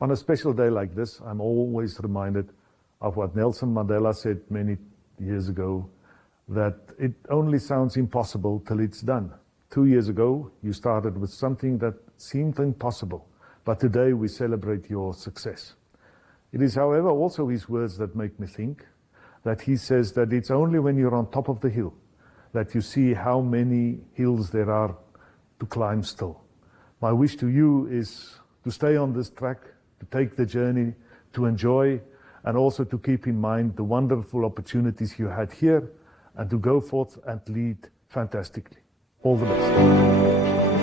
On a special day like this, I'm always reminded of what Nelson Mandela said many years ago, that it only sounds impossible till it's done. 2 years ago, you started with something that seemed impossible, but today we celebrate your success. It is, however, also his words that make me think, that he says that it's only when you're on top of the hill that you see how many hills there are to climb still. My wish to you is to stay on this track, to take the journey, to enjoy, and also to keep in mind the wonderful opportunities you had here, and to go forth and lead fantastically. All the best.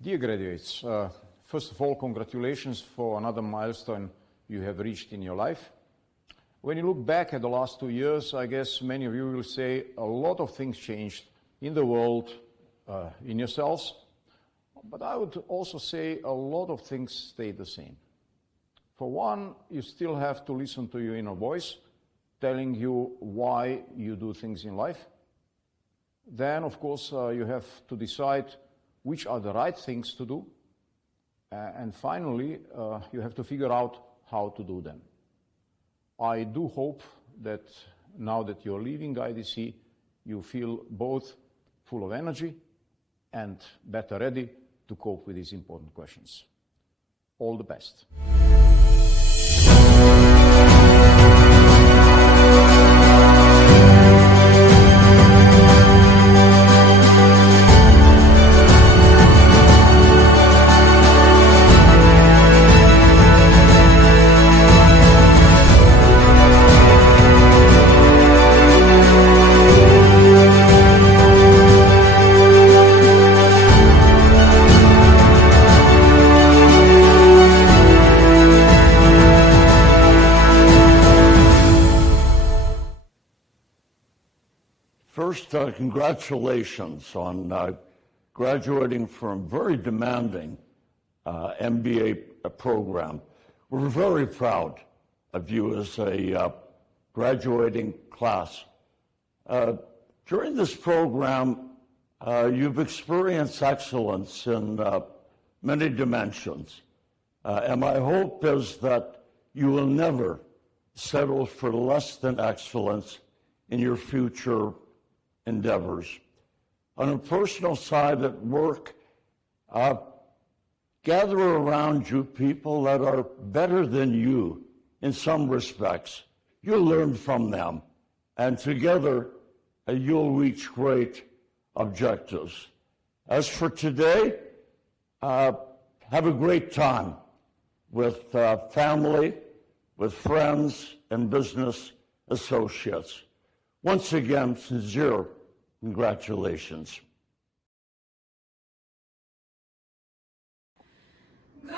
Dear graduates, first of all, congratulations for another milestone you have reached in your life. When you look back at the last 2 years, I guess many of you will say a lot of things changed in the world, in yourselves, but I would also say a lot of things stayed the same. For one, you still have to listen to your inner voice, telling you why you do things in life. Then, of course, you have to decide which are the right things to do. And finally, you have to figure out how to do them. I do hope that now that you're leaving IEDC, you feel both full of energy and better ready to cope with these important questions. All the best. First, congratulations on graduating from a very demanding MBA program. We're very proud of you as a graduating class. During this program, you've experienced excellence in many dimensions. And my hope is that you will never settle for less than excellence in your future endeavors. On a personal side at work, gather around you people that are better than you in some respects. You'll learn from them, and together you'll reach great objectives. As for today, have a great time with family, with friends, and business associates. Once again, sincere congratulations. God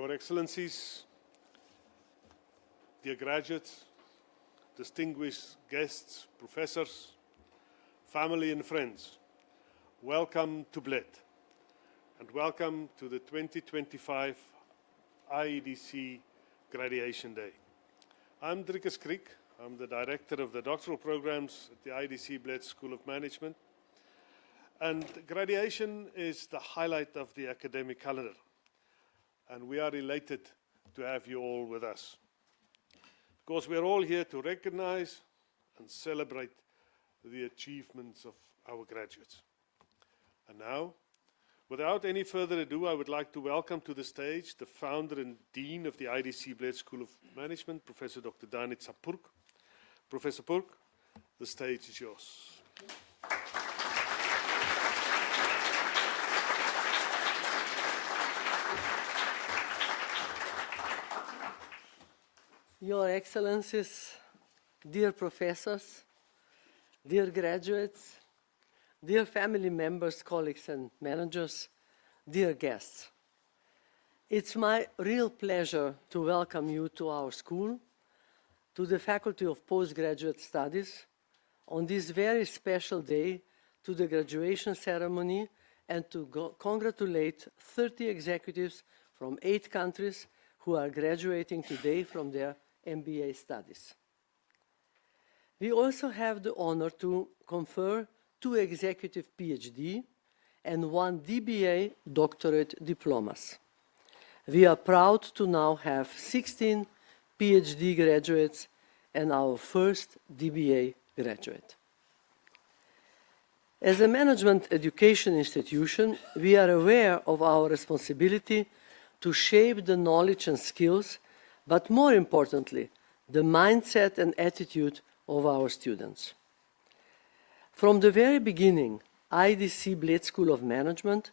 Your Excellencies, dear graduates, distinguished guests, professors, family and friends, welcome to Bled and welcome to the 2025 IEDC Graduation Day. I'm Driekus Kriek. I'm the Director of the Doctoral Programs at the IEDC Bled School of Management. And graduation is the highlight of the academic calendar. And we are elated to have you all with us. Because we're all here to recognize and celebrate the achievements of our graduates. And now, without any further ado, I would like to welcome to the stage the founder and dean of the IEDC Bled School of Management, Professor Dr. Danica Purk. Professor Purk, the stage is yours. Your Excellencies, dear professors, dear graduates, dear family members, colleagues and managers, dear guests. It's my real pleasure to welcome you to our school, to the Faculty of Postgraduate Studies, on this very special day, to the graduation ceremony, and to congratulate 30 executives from 8 countries who are graduating today from their MBA studies. We also have the honor to confer 2 executive PhD and 1 DBA doctorate diplomas. We are proud to now have 16 PhD graduates and our first DBA graduate. As a management education institution, we are aware of our responsibility to shape the knowledge and skills, but more importantly, the mindset and attitude of our students. From the very beginning, IEDC Bled School of Management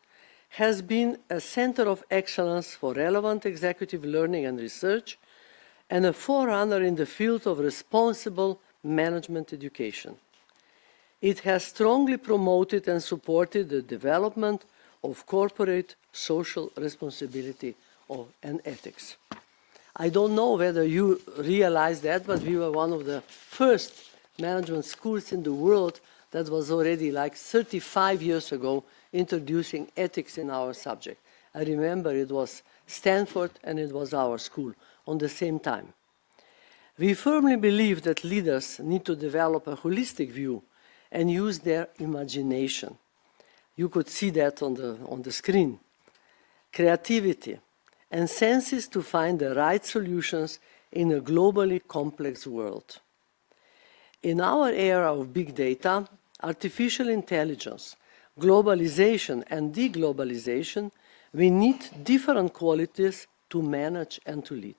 has been a center of excellence for relevant executive learning and research and a forerunner in the field of responsible management education. It has strongly promoted and supported the development of corporate social responsibility and ethics. I don't know whether you realize that, but we were one of the first management schools in the world that was already like 35 years ago introducing ethics in our subject. I remember it was Stanford and it was our school on the same time. We firmly believe that leaders need to develop a holistic view and use their imagination. You could see that on the screen. Creativity and senses to find the right solutions in a globally complex world. In our era of big data, artificial intelligence, globalization and deglobalization, we need different qualities to manage and to lead.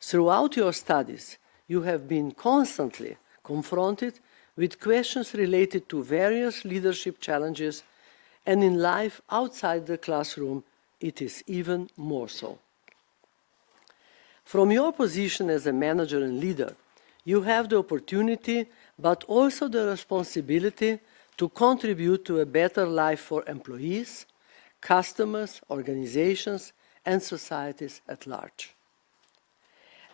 Throughout your studies, you have been constantly confronted with questions related to various leadership challenges, and in life outside the classroom, it is even more so. From your position as a manager and leader, you have the opportunity, but also the responsibility to contribute to a better life for employees, customers, organizations, and societies at large.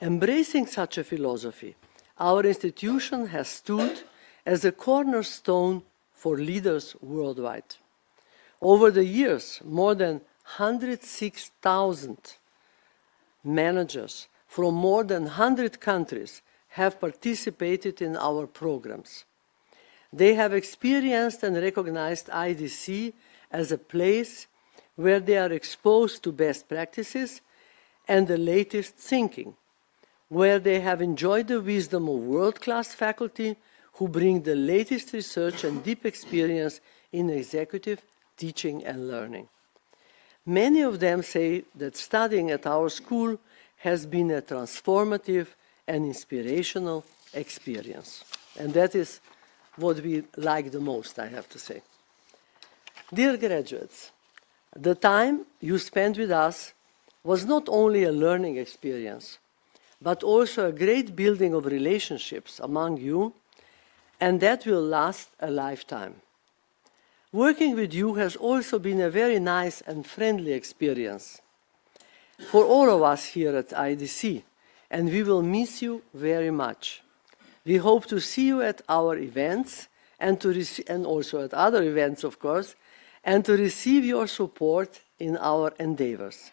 Embracing such a philosophy, our institution has stood as a cornerstone for leaders worldwide. Over the years, more than 106,000 managers from more than 100 countries have participated in our programs. They have experienced and recognized IEDC as a place where they are exposed to best practices and the latest thinking, where they have enjoyed the wisdom of world-class faculty who bring the latest research and deep experience in executive teaching and learning. Many of them say that studying at our school has been a transformative and inspirational experience. And that is what we like the most, I have to say. Dear graduates, the time you spent with us was not only a learning experience, but also a great building of relationships among you, and that will last a lifetime. Working with you has also been a very nice and friendly experience. for all of us here at IEDC, and we will miss you very much. We hope to see you at our events and also at other events, of course, and to receive your support in our endeavors.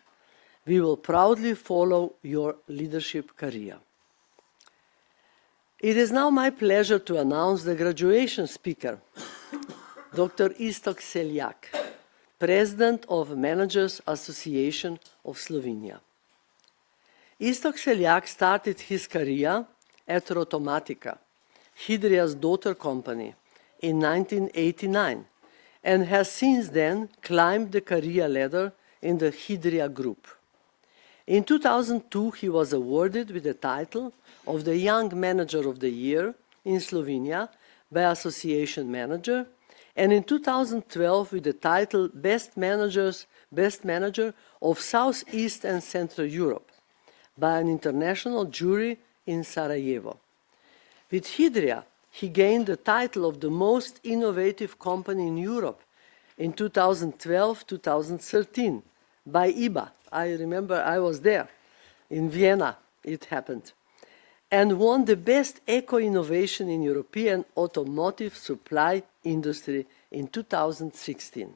We will proudly follow your leadership career. It is now my pleasure to announce the graduation speaker, Dr. Istok Seljak, President of Managers Association of Slovenia. Istok Seljak started his career at Rotomatica, Hydria's daughter company, in 1989, and has since then climbed the career ladder in the Hydria Group. In 2002, he was awarded with the title of the Young Manager of the Year in Slovenia by Association Manager, and in 2012 with the title Best Manager of Southeast and Central Europe by an international jury in Sarajevo. With Hydria, he gained the title of the most innovative company in Europe in 2012-2013 by IBA. I remember I was there in Vienna, it happened, and won the best eco-innovation in European automotive supply industry in 2016.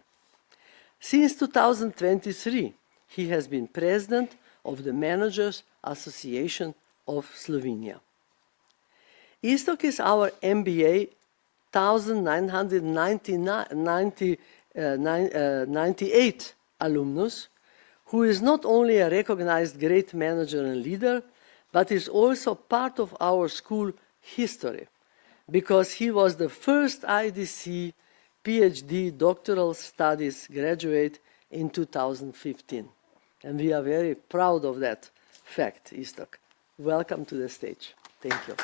Since 2023, he has been president of the Managers Association of Slovenia. Istok is our MBA 1998 alumnus, who is not only a recognized great manager and leader, but is also part of our school history, because he was the first IEDC PhD doctoral studies graduate in 2015. And we are very proud of that fact, Istok. Welcome to the stage. Thank you.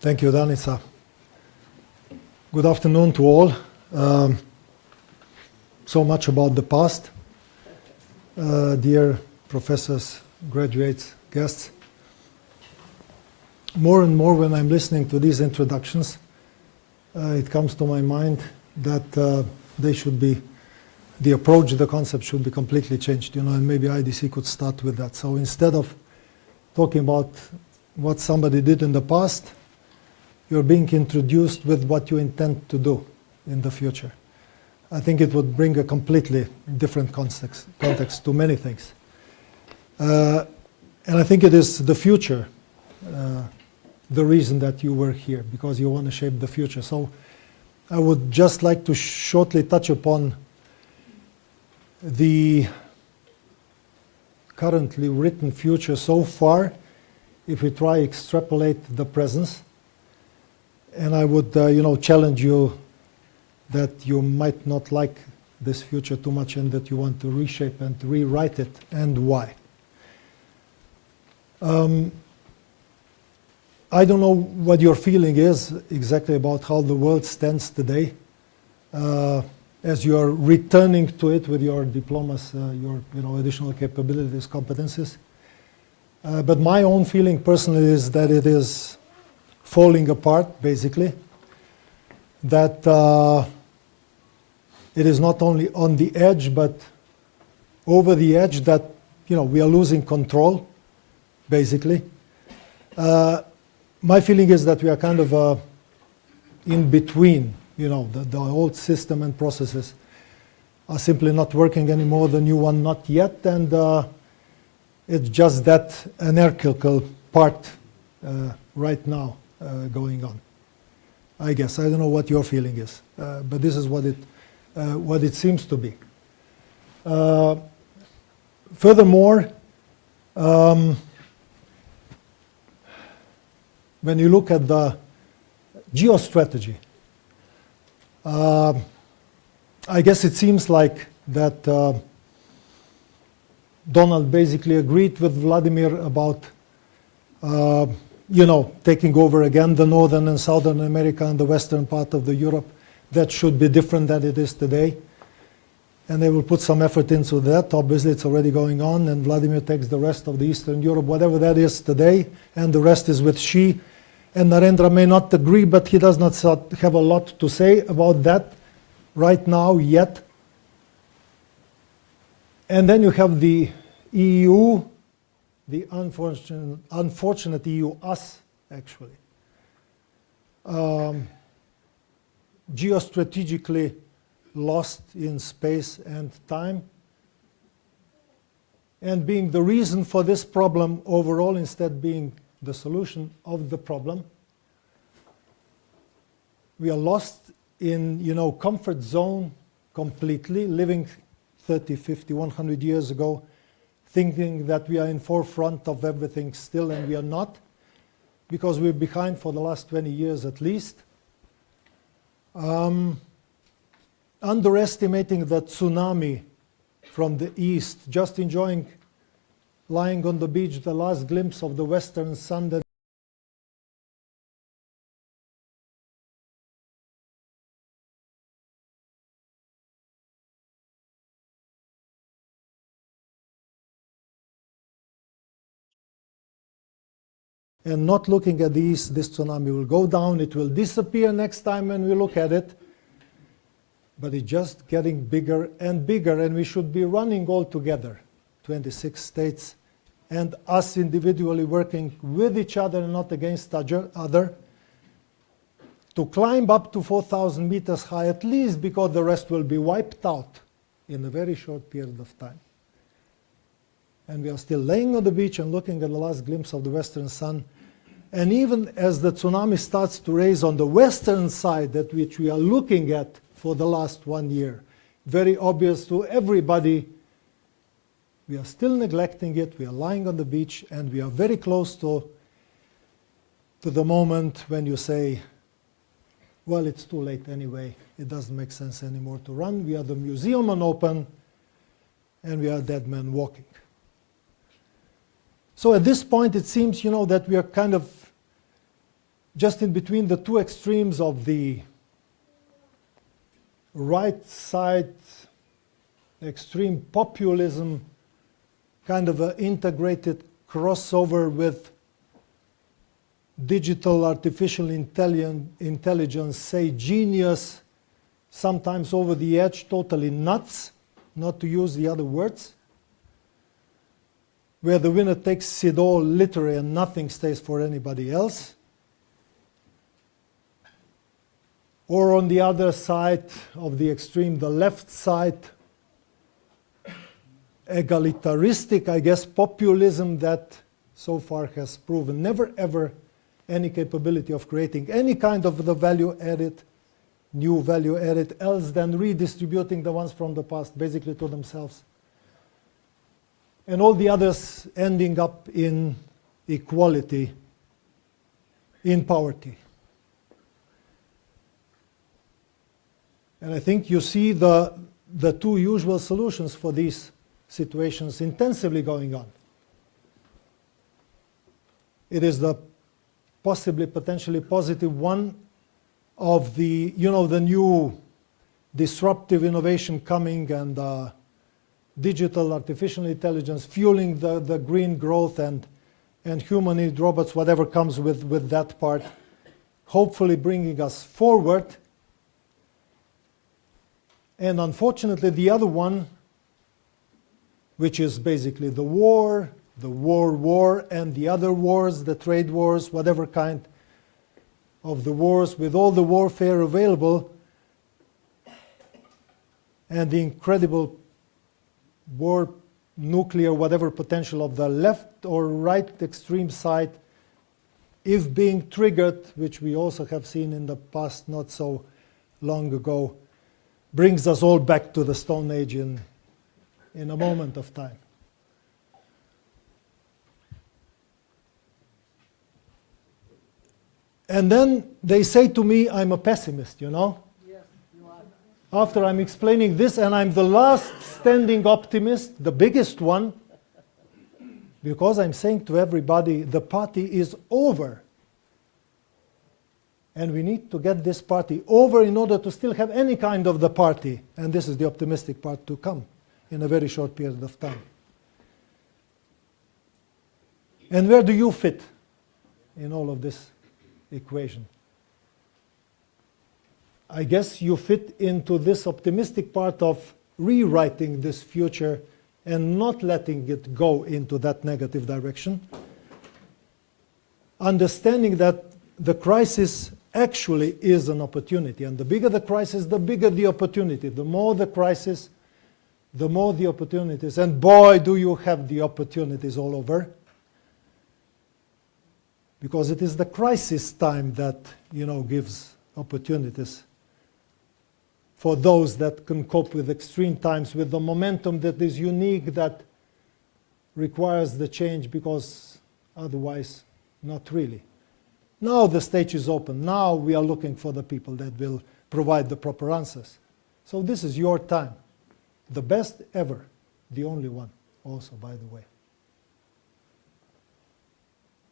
Thank you, Danica. Good afternoon to all. So much about the past. Dear professors, graduates, guests. More and more when I'm listening to these introductions, it comes to my mind that they should be, the approach, the concept should be completely changed, and maybe IEDC could start with that. So instead of talking about what somebody did in the past, you're being introduced with what you intend to do in the future. I think it would bring a completely different context to many things. And I think it is the future, the reason that you were here, because you want to shape the future. So I would just like to shortly touch upon the currently written future so far, if we try extrapolate the presence. And I would, challenge you that you might not like this future too much and that you want to reshape and rewrite it, and why. I don't know what your feeling is exactly about how the world stands today as you are returning to it with your diplomas, your additional capabilities, competencies. But my own feeling personally is that it is falling apart, basically, that it is not only on the edge, but over the edge, that we are losing control, basically. My feeling is that we are kind of in between, the old system and processes are simply not working anymore, the new one not yet, and it's just that anarchical part right now going on. I guess. I don't know what your feeling is, but this is what it seems to be. Furthermore, when you look at the geostrategy, I guess it seems like that Donald basically agreed with Vladimir about taking over again the Northern and Southern America and the western part of the Europe. That should be different than it is today. And they will put some effort into that. Obviously, it's already going on, and Vladimir takes the rest of the Eastern Europe, whatever that is today, and the rest is with Xi. And Narendra may not agree, but he does not have a lot to say about that right now yet. And then you have the EU, the unfortunate EU, us actually, geostrategically lost in space and time, and being the reason for this problem overall instead being the solution of the problem. We are lost in, comfort zone completely, living 30, 50, 100 years ago, thinking that we are in forefront of everything still, and we are not, because we're behind for the last 20 years at least. Underestimating the tsunami from the east, just enjoying lying on the beach, the last glimpse of the western sun that and not looking at the east, this tsunami will go down, it will disappear next time when we look at it. But it's just getting bigger, and we should be running all together, 26 states, and us individually working with each other and not against other, to climb up to 4,000 meters high at least, because the rest will be wiped out in a very short period of time. And we are still laying on the beach and looking at the last glimpse of the western sun. And even as the tsunami starts to raise on the western side, at which we are looking at for the last 1 year, very obvious to everybody, we are still neglecting it. We are lying on the beach, and we are very close to the moment when you say, well, it's too late anyway. It doesn't make sense anymore to run. We are the museum unopened, and we are dead men walking. So at this point, it seems, that we are kind of just in between the two extremes of the right side, extreme populism, kind of an integrated crossover with digital artificial intelligence, say genius, sometimes over the edge, totally nuts, not to use the other words, where the winner takes it all literally and nothing stays for anybody else. Or on the other side of the extreme, the left side, egalitaristic, I guess, populism that so far has proven never ever any capability of creating any kind of the value added, new value added, else than redistributing the ones from the past basically to themselves. And all the others ending up in equality, in poverty. And I think you see the two usual solutions for these situations intensively going on. It is the possibly potentially positive one of the, the new disruptive innovation coming, and digital artificial intelligence fueling the green growth, and humanoid robots, whatever comes with that part, hopefully bringing us forward. And unfortunately, the other one, which is basically the war, and the other wars, the trade wars, whatever kind of the wars, with all the warfare available, and the incredible war, nuclear, whatever potential of the left or right extreme side, if being triggered, which we also have seen in the past not so long ago, brings us all back to the Stone Age in a moment of time. And then they say to me, I'm a pessimist, Yes, you are. After I'm explaining this, and I'm the last standing optimist, the biggest one, because I'm saying to everybody, the party is over. And we need to get this party over in order to still have any kind of the party. And this is the optimistic part to come in a very short period of time. And where do you fit in all of this equation. I guess you fit into this optimistic part of rewriting this future and not letting it go into that negative direction. Understanding that the crisis actually is an opportunity. And the bigger the crisis, the bigger the opportunity. The more the crisis, the more the opportunities. And boy, do you have the opportunities all over. Because it is the crisis time that, gives opportunities for those that can cope with extreme times, with the momentum that is unique, that requires the change, because otherwise, not really. Now the stage is open. Now we are looking for the people that will provide the proper answers. So this is your time. The best ever. The only one also, by the way.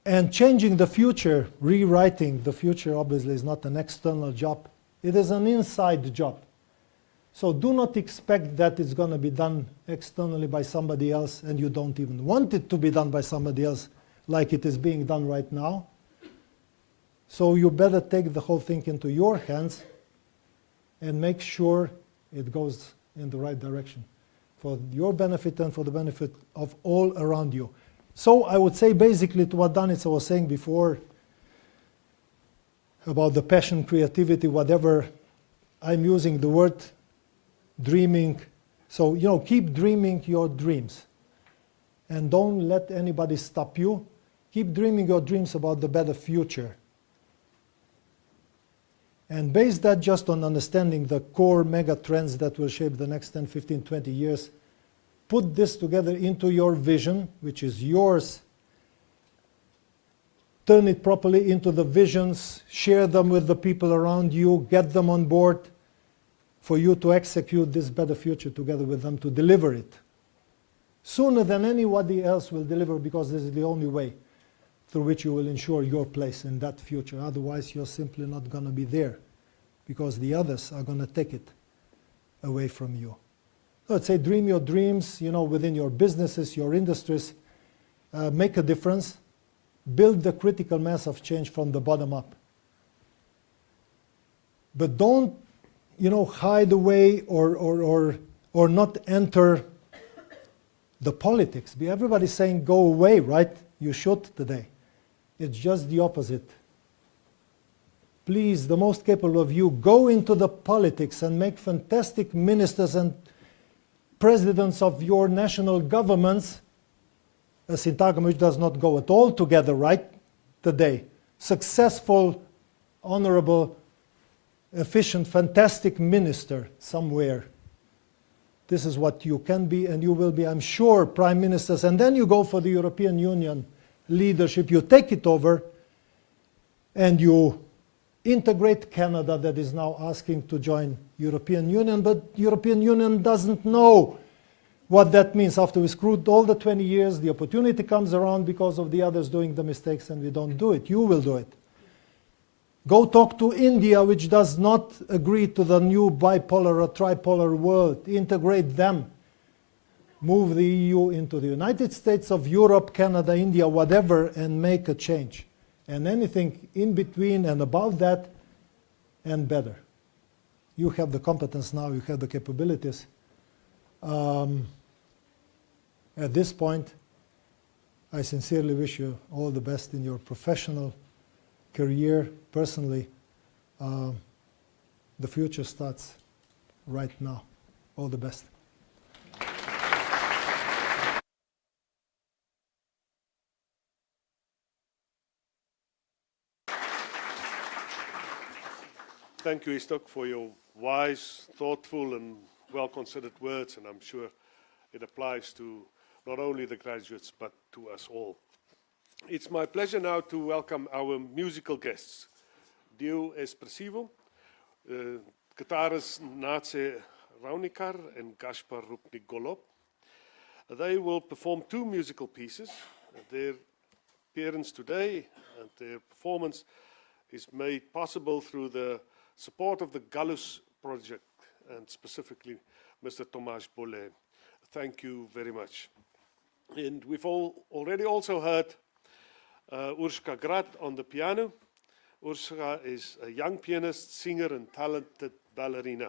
And changing the future, rewriting the future, obviously is not an external job. It is an inside job. So do not expect that it's going to be done externally by somebody else, and you don't even want it to be done by somebody else like it is being done right now. So you better take the whole thing into your hands and make sure it goes in the right direction for your benefit and for the benefit of all around you. So I would say basically to what Danica was saying before about the passion, creativity, whatever, I'm using the word dreaming. So, keep dreaming your dreams. And don't let anybody stop you. Keep dreaming your dreams about the better future. And base that just on understanding the core mega trends that will shape the next 10, 15, 20 years. Put this together into your vision, which is yours. Turn it properly into the visions. Share them with the people around you. Get them on board for you to execute this better future together with them, to deliver it. Sooner than anybody else will deliver, because this is the only way through which you will ensure your place in that future. Otherwise, you're simply not going to be there, because the others are going to take it away from you. So I'd say dream your dreams, within your businesses, your industries. Make a difference. Build the critical mass of change from the bottom up. But don't, hide away or not enter the politics. Everybody's saying go away, right? You should today. It's just the opposite. Please, the most capable of you, go into the politics and make fantastic ministers and presidents of your national governments. A syntagma which does not go at all together, right, today. Successful, honorable, efficient, fantastic minister somewhere. This is what you can be and you will be, I'm sure, prime ministers. And then you go for the European Union leadership. You take it over and you integrate Canada, that is now asking to join European Union. But European Union doesn't know what that means. After we screwed all the 20 years, the opportunity comes around because of the others doing the mistakes, and we don't do it. You will do it. Go talk to India, which does not agree to the new bipolar or tripolar world. Integrate them. Move the EU into the United States of Europe, Canada, India, whatever, and make a change. And anything in between and above that, and better. You have the competence now, you have the capabilities. At this point, I sincerely wish you all the best in your professional career. Personally, the future starts right now. All the best. Thank you, Istok, for your wise, thoughtful, and well-considered words, and I'm sure it applies to not only the graduates, but to us all. It's my pleasure now to welcome our musical guests. Dio Espressivo, guitarist Nace Raunikar and Gaspar Rupnik-Golob. They will perform two musical pieces. Their appearance today and their performance is made possible through the support of the Gallus project, and specifically Mr. Tomasz Bolle. Thank you very much. And we've already also heard Urszka Grad on the piano, Ursula is a young pianist, singer, and talented ballerina.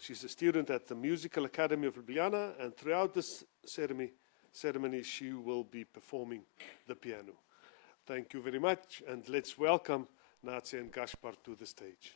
She's a student at the Musical Academy of Ljubljana, and throughout this ceremony, she will be performing the piano. Thank you very much, and let's welcome Nadia and Gaspar to the stage.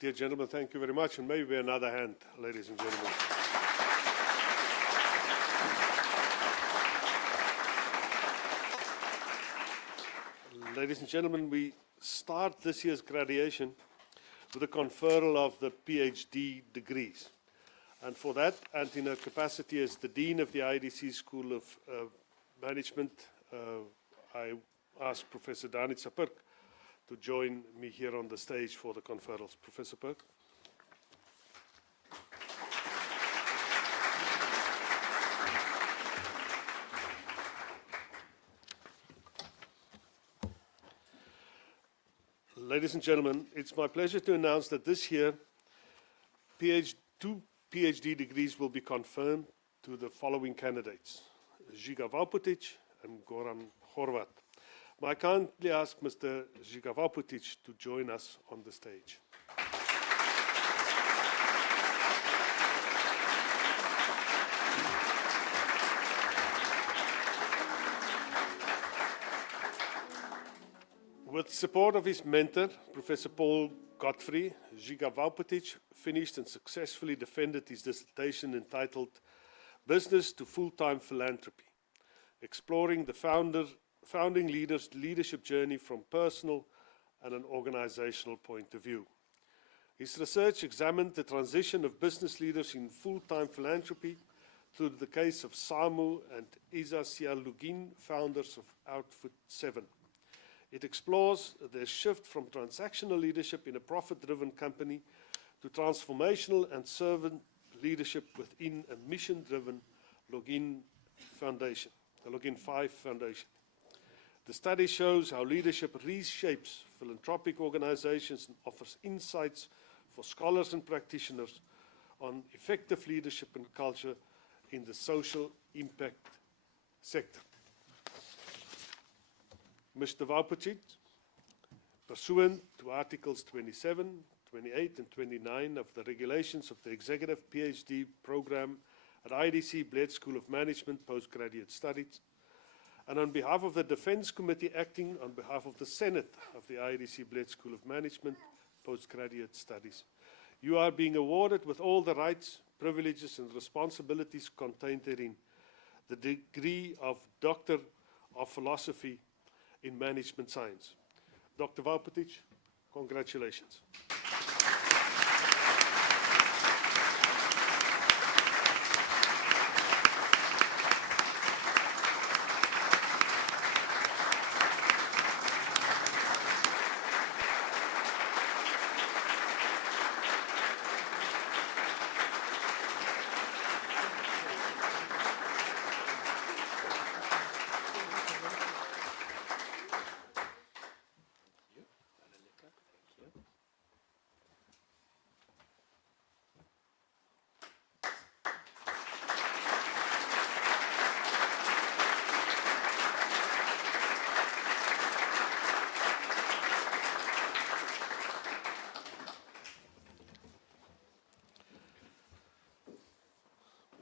Dear gentlemen, thank you very much, and maybe another hand, ladies and gentlemen. Ladies and gentlemen, we start this year's graduation with the conferral of the PhD degrees. And for that, and in her capacity as the Dean of the IEDC School of Management, I asked Professor Danica Pirk to join me here on the stage for the conferrals. Professor Perk. Ladies and gentlemen, it's my pleasure to announce that this year, two PhD degrees will be confirmed to the following candidates: Žiga Valputic and Goran Horvat. May I kindly ask Mr. Žiga Valputic to join us on the stage. With support of his mentor, Professor Paul Godfrey, Žiga Valputic finished and successfully defended his dissertation entitled Business to Full-Time Philanthropy, exploring the founding leader's leadership journey from personal and an organizational point of view. His research examined the transition of business leaders in full-time philanthropy through the case of Samu and Isa Sialugin, founders of Outfit 7. It explores their shift from transactional leadership in a profit-driven company to transformational and servant leadership within a mission-driven Login Foundation, the Login 5 Foundation. The study shows how leadership reshapes philanthropic organizations and offers insights for scholars and practitioners on effective leadership and culture in the social impact sector. Mr. Valputic, pursuant to Articles 27, 28, and 29 of the regulations of the Executive PhD program at IEDC Bled School of Management Postgraduate Studies, and on behalf of the Defense Committee acting on behalf of the Senate of the IEDC Bled School of Management Postgraduate Studies, you are being awarded with all the rights, privileges, and responsibilities contained therein the degree of Doctor of Philosophy in Management Science. Dr. Valputic, congratulations.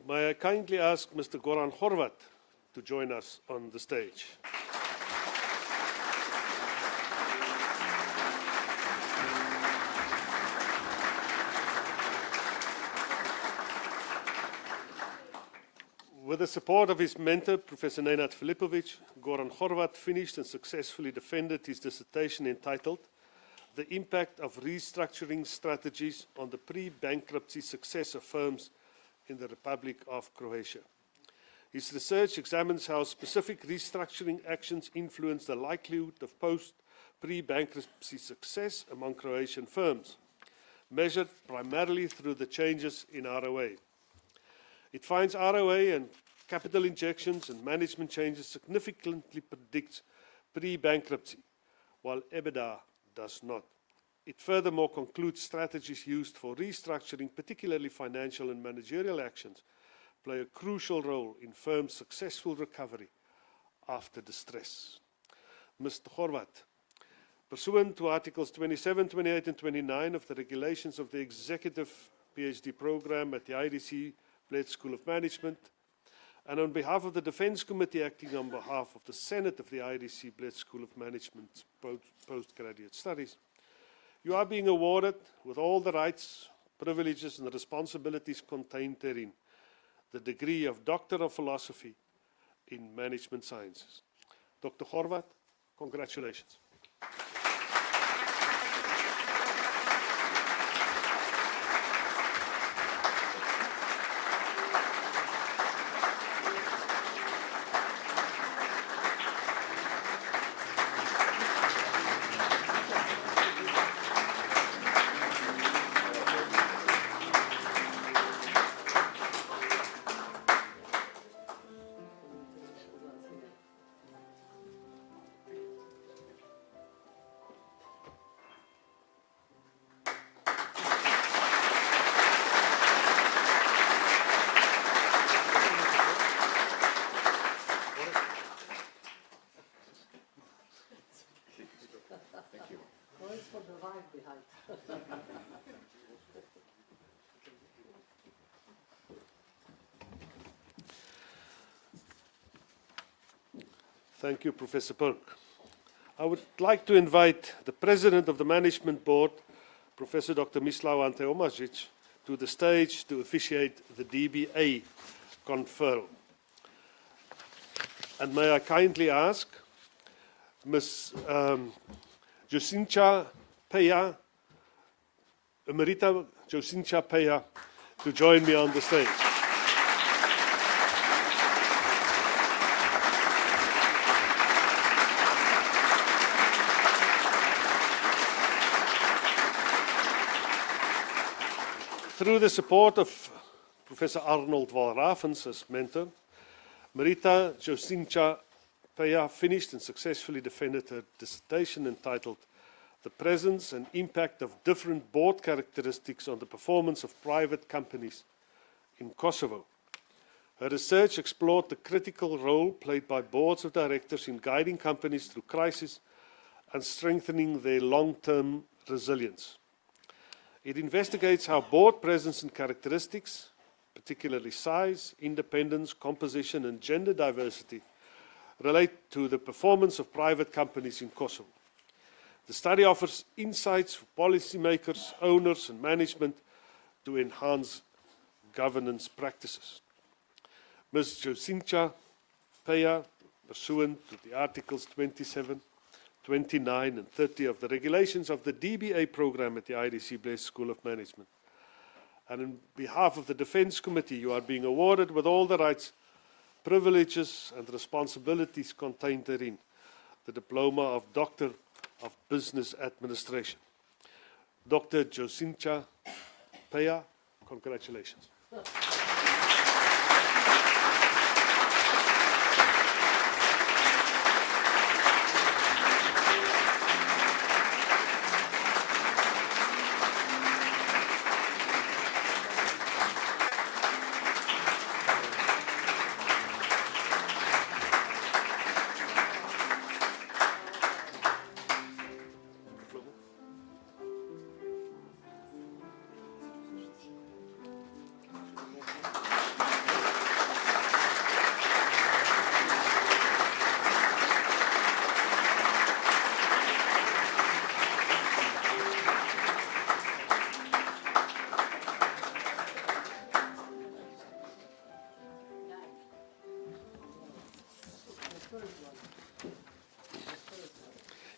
May I kindly ask Mr. Goran Horvat to join us on the stage. With the support of his mentor, Professor Nenad Filipovic, Goran Horvat finished and successfully defended his dissertation entitled The Impact of Restructuring Strategies on the Pre-Bankruptcy Success of Firms in the Republic of Croatia. His research examines how specific restructuring actions influence the likelihood of pre-bankruptcy success among Croatian firms, measured primarily through the changes in ROA. It finds ROA and capital injections and management changes significantly predicts pre-bankruptcy, while EBITDA does not. It furthermore concludes strategies used for restructuring, particularly financial and managerial actions, play a crucial role in firms' successful recovery after distress. Mr. Horvat, pursuant to Articles 27, 28, and 29 of the regulations of the Executive PhD program at the IEDC Bled School of Management, and on behalf of the Defense Committee acting on behalf of the Senate of the IEDC Bled School of Management Postgraduate Studies, you are being awarded with all the rights, privileges, and responsibilities contained therein the degree of Doctor of Philosophy in Management Sciences. Dr. Horvat, congratulations. Thank you. No, it's for the wife behind. Thank you, Professor Perk. I would like to invite the President of the Management Board, Professor Dr. Mislav Ante Omasic, to the stage to officiate the DBA conferral. And may I kindly ask Ms. Josincha Peya, Emerita Josincha Peya, to join me on the stage. Through the support of Professor Arnold Walravens as mentor, Marita Josincha Peya finished and successfully defended her dissertation entitled The Presence and Impact of Different Board Characteristics on the Performance of Private Companies in Kosovo. Her research explored the critical role played by boards of directors in guiding companies through crisis and strengthening their long-term resilience. It investigates how board presence and characteristics, particularly size, independence, composition, and gender diversity, relate to the performance of private companies in Kosovo. The study offers insights for policymakers, owners, and management to enhance governance practices. Ms. Josincha Peya, pursuant to the Articles 27, 29 and 30 of the regulations of the DBA program at the IEDC Blessed School of Management. And on behalf of the Defence Committee, you are being awarded with all the rights, privileges and responsibilities contained therein, the Diploma of Doctor of Business Administration. Dr. Josincha Peya, congratulations.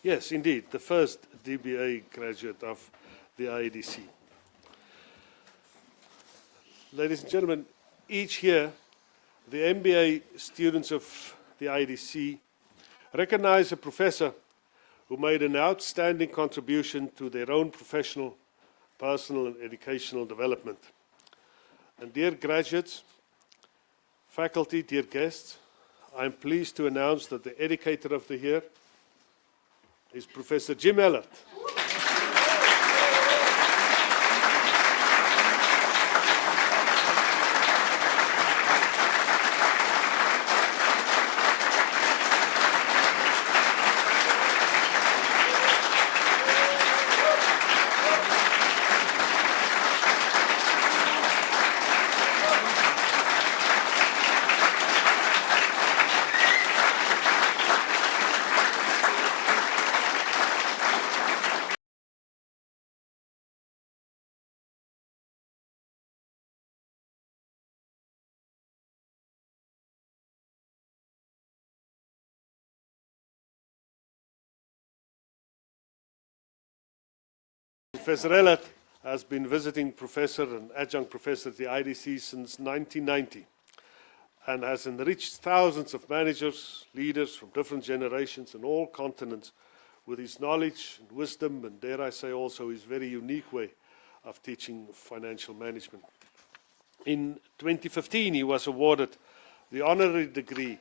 Yes, indeed, the first DBA graduate of the IEDC. Ladies and gentlemen, each year, the MBA students of the IEDC recognize a professor who made an outstanding contribution to their own professional, personal, and educational development. And dear graduates, faculty, dear guests, I'm pleased to announce that the Educator of the Year is Professor Jim Ellert. Professor Ellert has been visiting professor and adjunct professor at the IEDC since 1990 and has enriched thousands of managers, leaders from different generations and all continents with his knowledge and wisdom and, dare I say, also his very unique way of teaching financial management. In 2015, he was awarded the honorary degree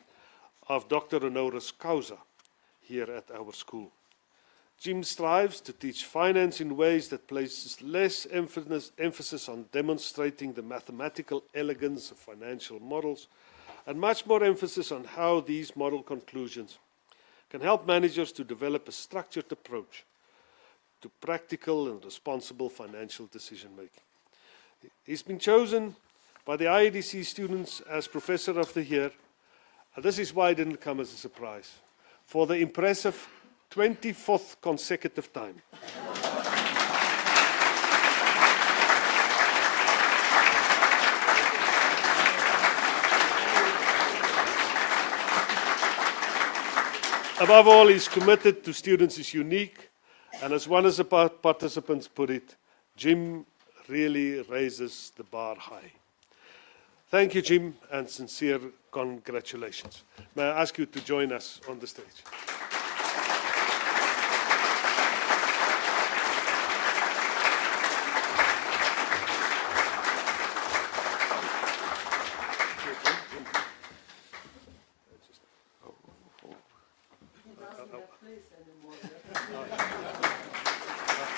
of Doctor Honoris Causa here at our school. Jim strives to teach finance in ways that places less emphasis on demonstrating the mathematical elegance of financial models and much more emphasis on how these model conclusions can help managers to develop a structured approach to practical and responsible financial decision making. He's been chosen by the IEDC students as Professor of the Year, and this is why it didn't come as a surprise, for the impressive 24th consecutive time. Above all, he's committed to students is unique, and as one of the participants put it, Jim really raises the bar high. Thank you, Jim, and sincere congratulations. May I ask you to join us on the stage?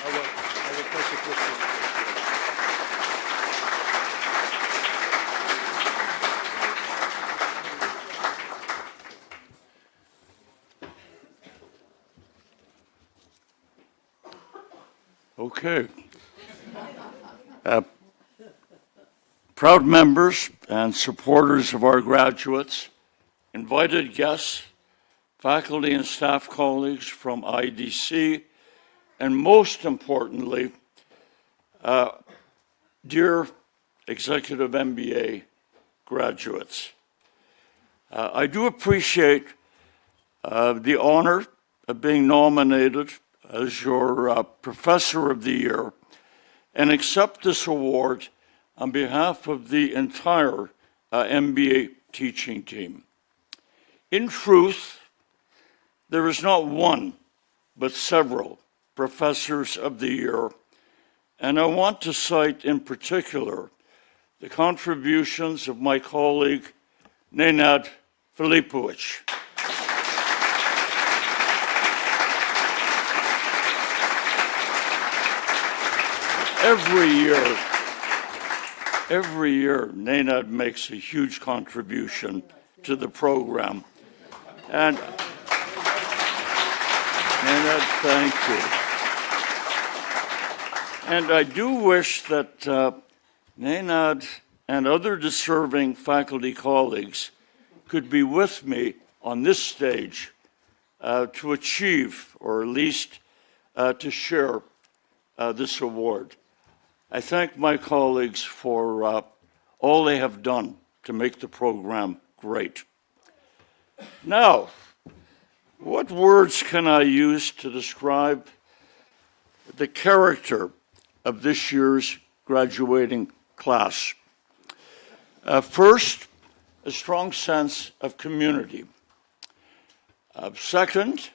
I will take it with me. Okay. Proud members and supporters of our graduates, invited guests, faculty and staff colleagues from IEDC, and most importantly, dear Executive MBA graduates. I do appreciate the honor of being nominated as your Professor of the Year and accept this award on behalf of the entire MBA teaching team. In truth, there is not one, but several Professors of the Year, and I want to cite in particular the contributions of my colleague, Nenad Filipovic. Every year, Nenad makes a huge contribution to the program. And Nenad, thank you. And I do wish that Nenad and other deserving faculty colleagues could be with me on this stage to achieve, or at least to share this award. I thank my colleagues for all they have done to make the program great. Now, what words can I use to describe the character of this year's graduating class? First, a strong sense of community. Second,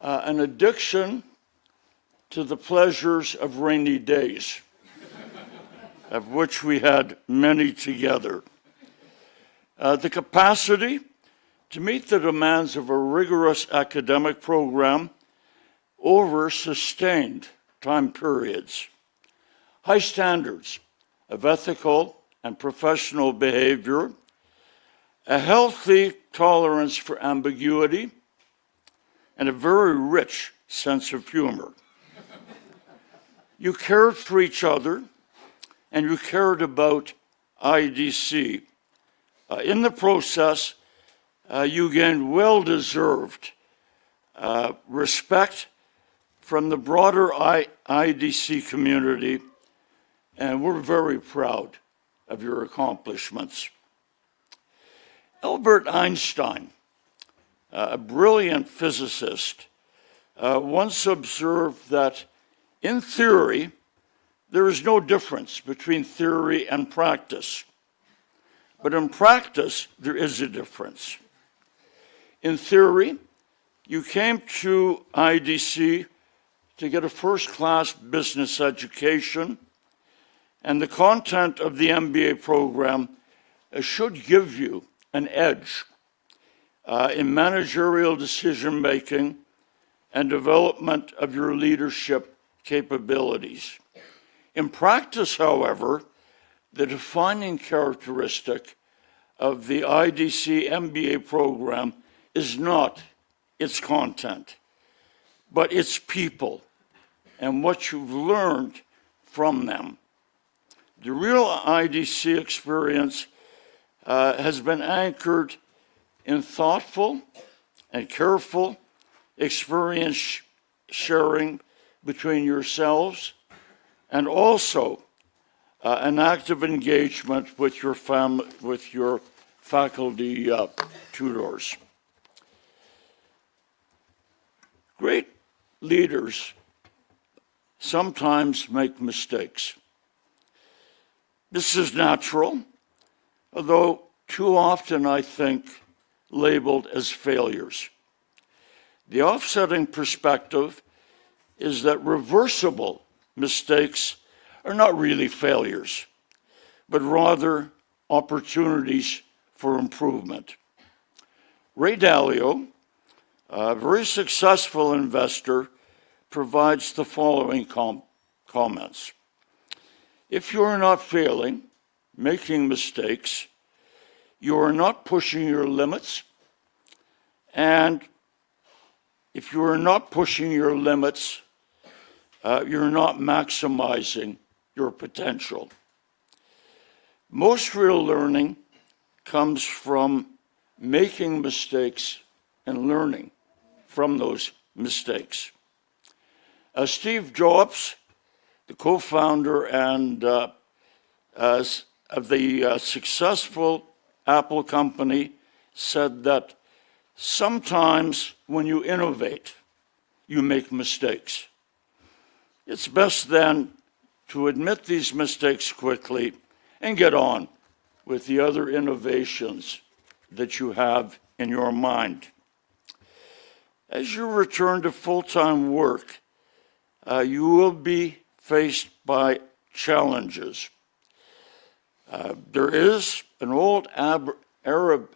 an addiction to the pleasures of rainy days, of which we had many together. The capacity to meet the demands of a rigorous academic program over sustained time periods. High standards of ethical and professional behavior, a healthy tolerance for ambiguity, and a very rich sense of humor. You cared for each other, and you cared about IEDC. In the process, you gained well-deserved respect from the broader IEDC community, and we're very proud of your accomplishments. Albert Einstein, a brilliant physicist, once observed that in theory, there is no difference between theory and practice. But in practice, there is a difference. In theory, you came to IEDC to get a first-class business education, and the content of the MBA program should give you an edge in managerial decision-making and development of your leadership capabilities. In practice, however, the defining characteristic of the IEDC MBA program is not its content, but its people and what you've learned from them. The real IEDC experience has been anchored in thoughtful and careful experience sharing between yourselves, and also an active engagement with your faculty tutors. Great leaders sometimes make mistakes. This is natural, although too often, I think, labeled as failures. The offsetting perspective is that reversible mistakes are not really failures, but rather opportunities for improvement. Ray Dalio, a very successful investor, provides the following comments. If you are not failing, making mistakes, you are not pushing your limits, and if you are not pushing your limits, you're not maximizing your potential. Most real learning comes from making mistakes and learning from those mistakes. Steve Jobs, the co-founder and of the successful Apple company, said that sometimes when you innovate, you make mistakes. It's best then to admit these mistakes quickly and get on with the other innovations that you have in your mind. As you return to full-time work, you will be faced by challenges. There is an old Arab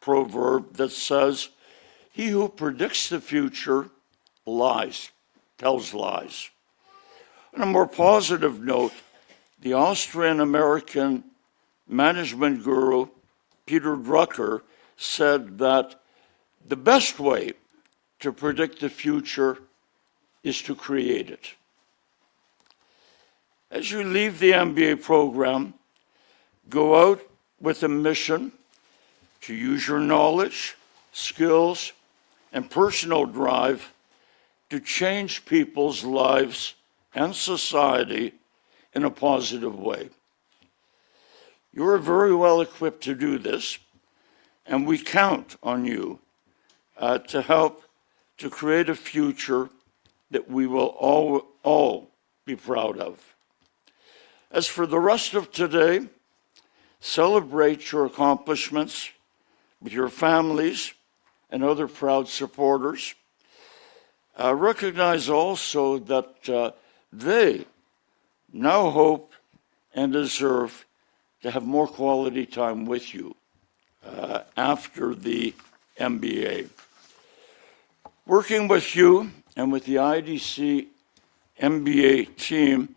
proverb that says, "He who predicts the future lies, tells lies." On a more positive note, the Austrian-American management guru Peter Drucker said that the best way to predict the future is to create it. As you leave the MBA program, go out with a mission to use your knowledge, skills, and personal drive to change people's lives and society in a positive way. You are very well equipped to do this, and we count on you to help to create a future that we will all be proud of. As for the rest of today, celebrate your accomplishments with your families and other proud supporters. Recognize also that they now hope and deserve to have more quality time with you after the MBA. Working with you and with the IEDC MBA team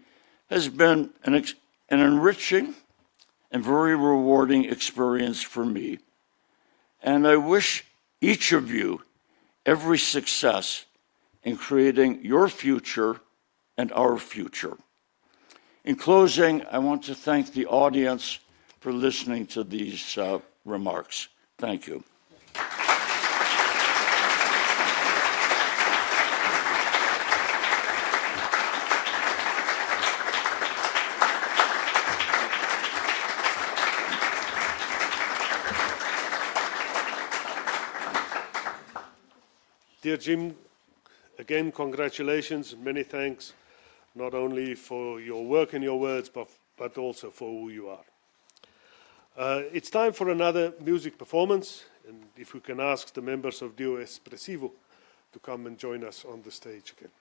has been an enriching and very rewarding experience for me. And I wish each of you every success in creating your future and our future. In closing, I want to thank the audience for listening to these remarks. Thank you. Dear Jim, again, congratulations, many thanks, not only for your work and your words, but also for who you are. It's time for another music performance, and if we can ask the members of Duo Espressivo to come and join us on the stage again.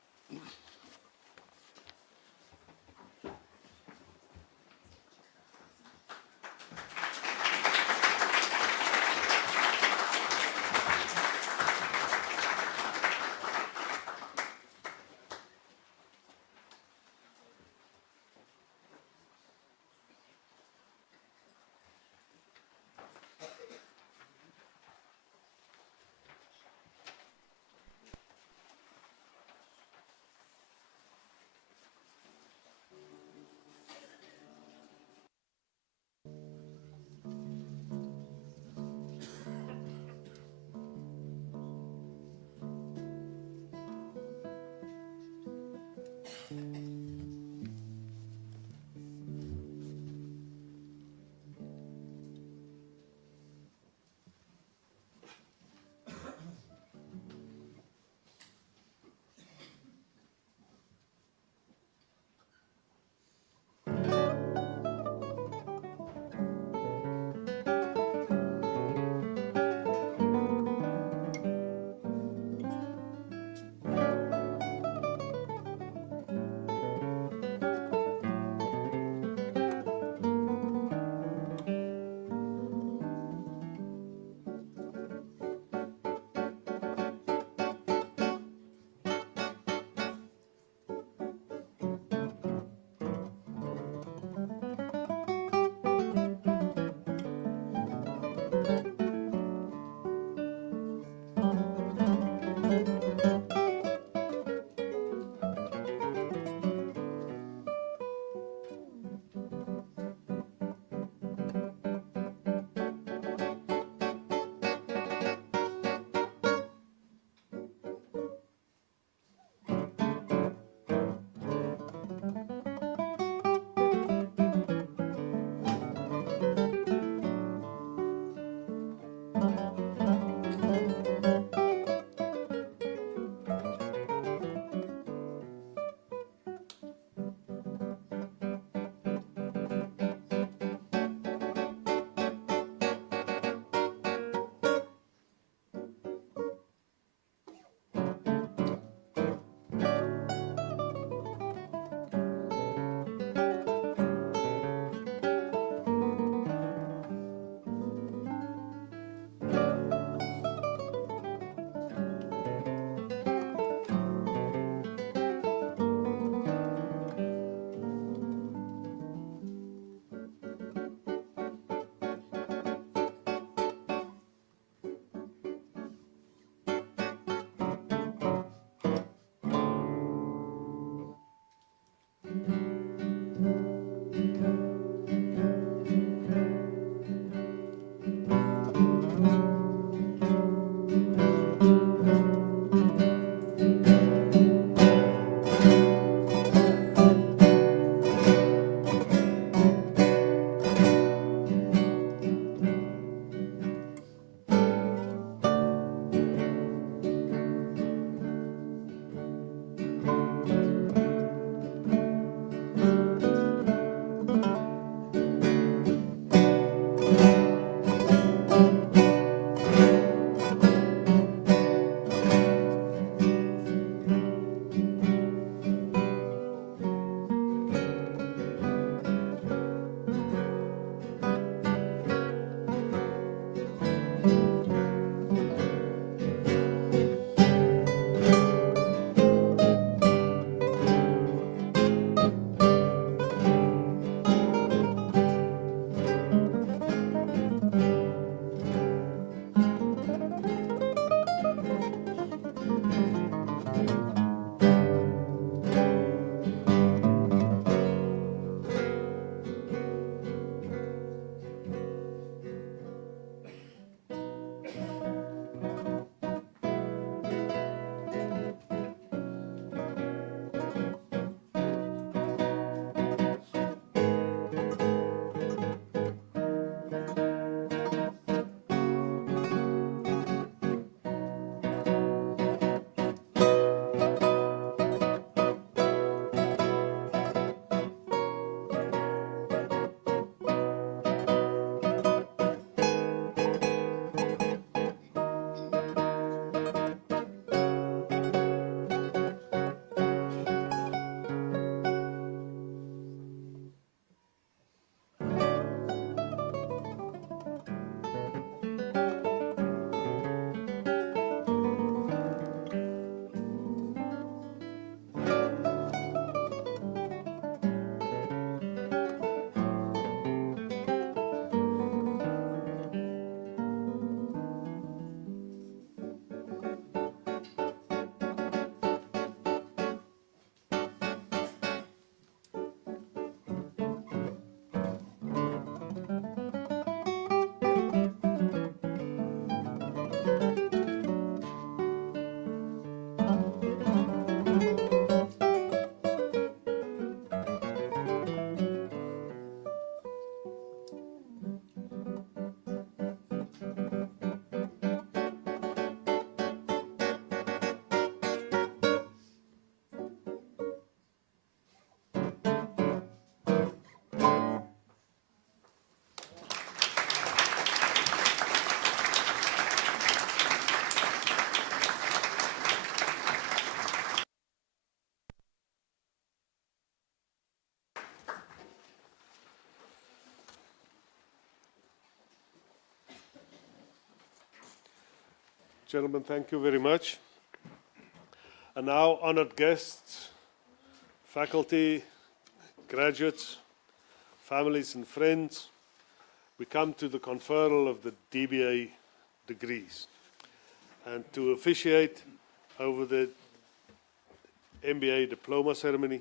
Gentlemen, thank you very much. And now, honored guests, faculty, graduates, families and friends, we come to the conferral of the DBA degrees. And to officiate over the MBA diploma ceremony,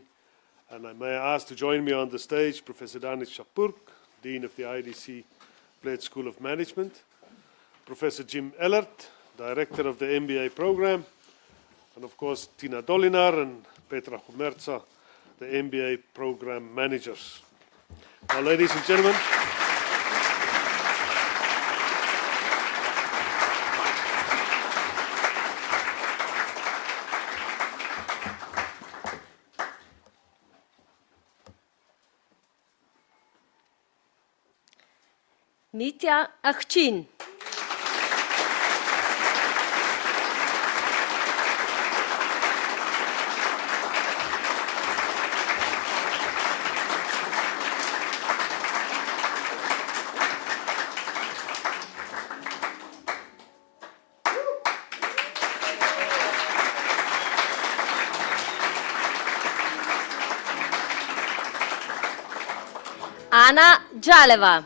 and I may ask to join me on the stage Professor Danis Shapurk, Dean of the IEDC Bled School of Management, Professor Jim Ellert, Director of the MBA program, and of course Tina Dolinar and Petra Humerza, the MBA program managers. Now, ladies and gentlemen, Mitja Achchin. Ana Jaleva.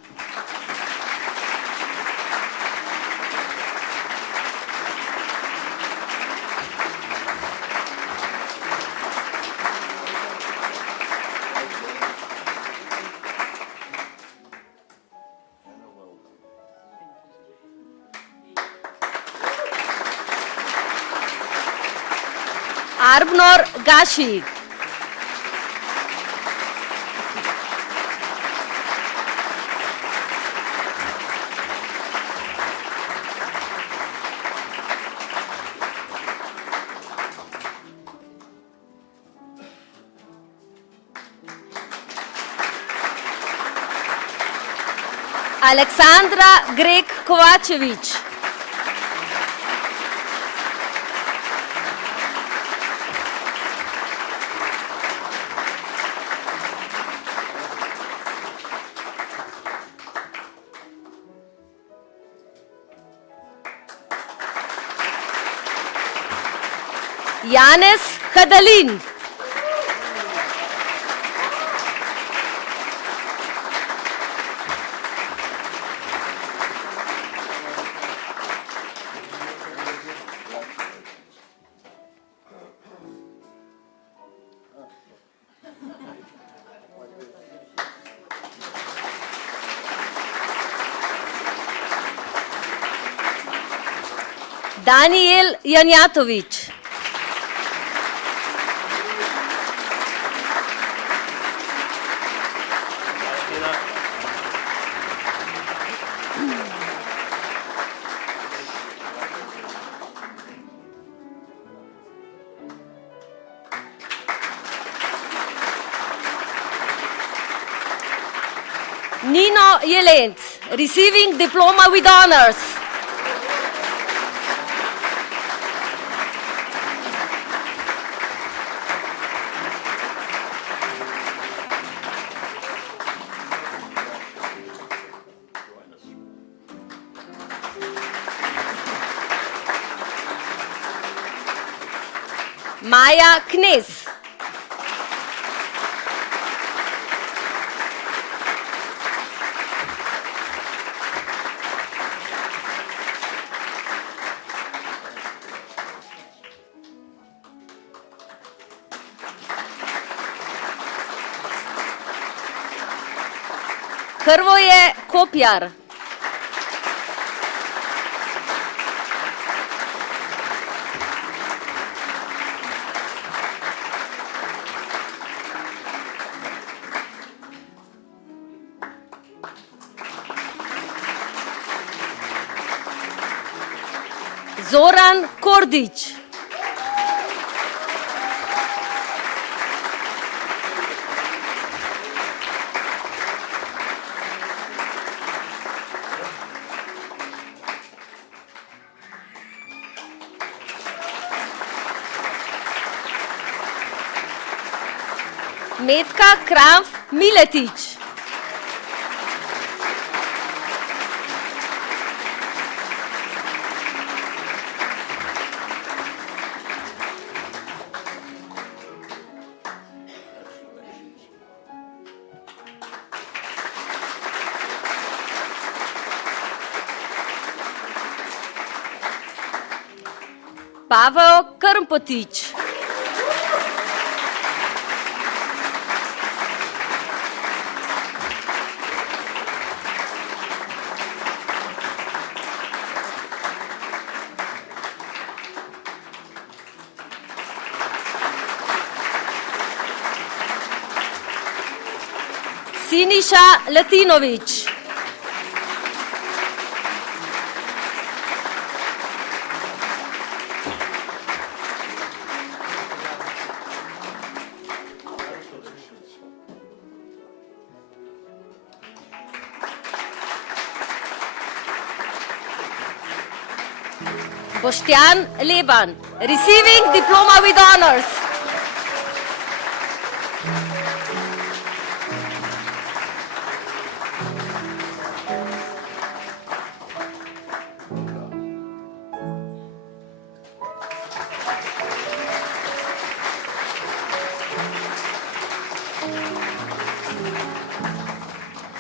Arbnor Gashi. Alexandra Grek Kovačević. Janez Hadalin. Daniel Janjatović. Nino Jelent, receiving diploma with honors. Maya Knis. Hrvoje Kopjar. Zoran Kordić. Metka Kramf Miletić. Pavel Krmpotić. Siniša Latinović. Boštjan Leban, receiving diploma with honors.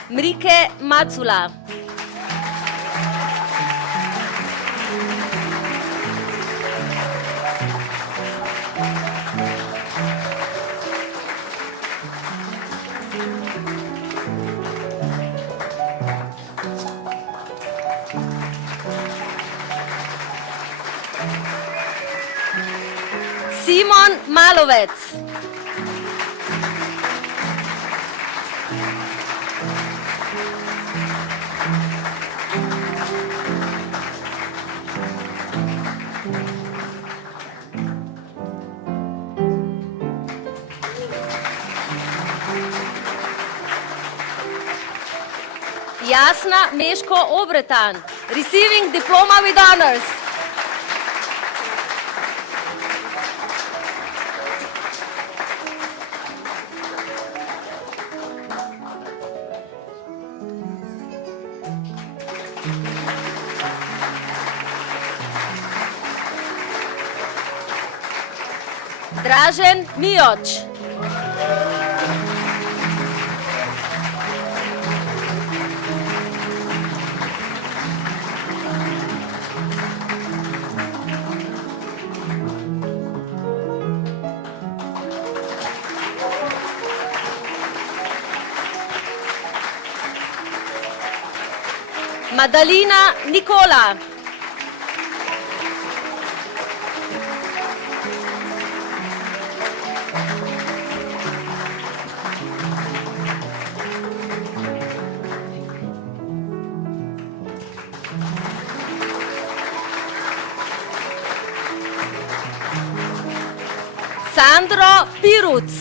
Mrike Macula. Simon Malovec. Jasna Meško Obretan, receiving diploma with honors. Dražen Mijoč. Madalina Nikola. Sandro Piruc.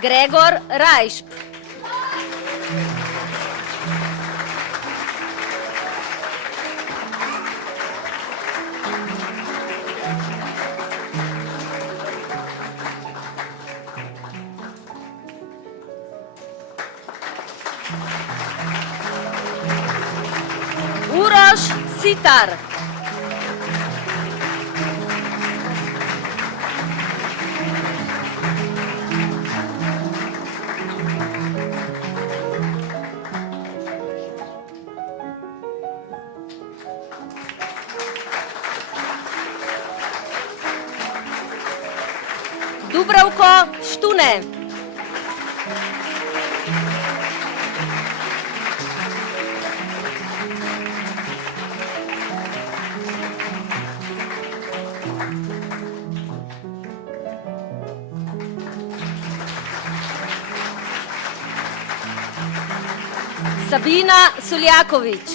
Gregor Rajšp. Uroš Sitar. Dubravko Štune. Sabina Suljaković.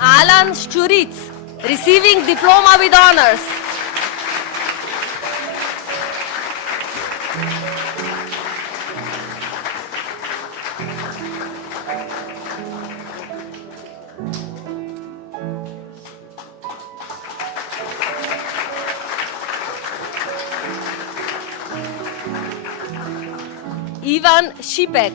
Alan Ščuric, receiving diploma with honors. Ivan Šipek.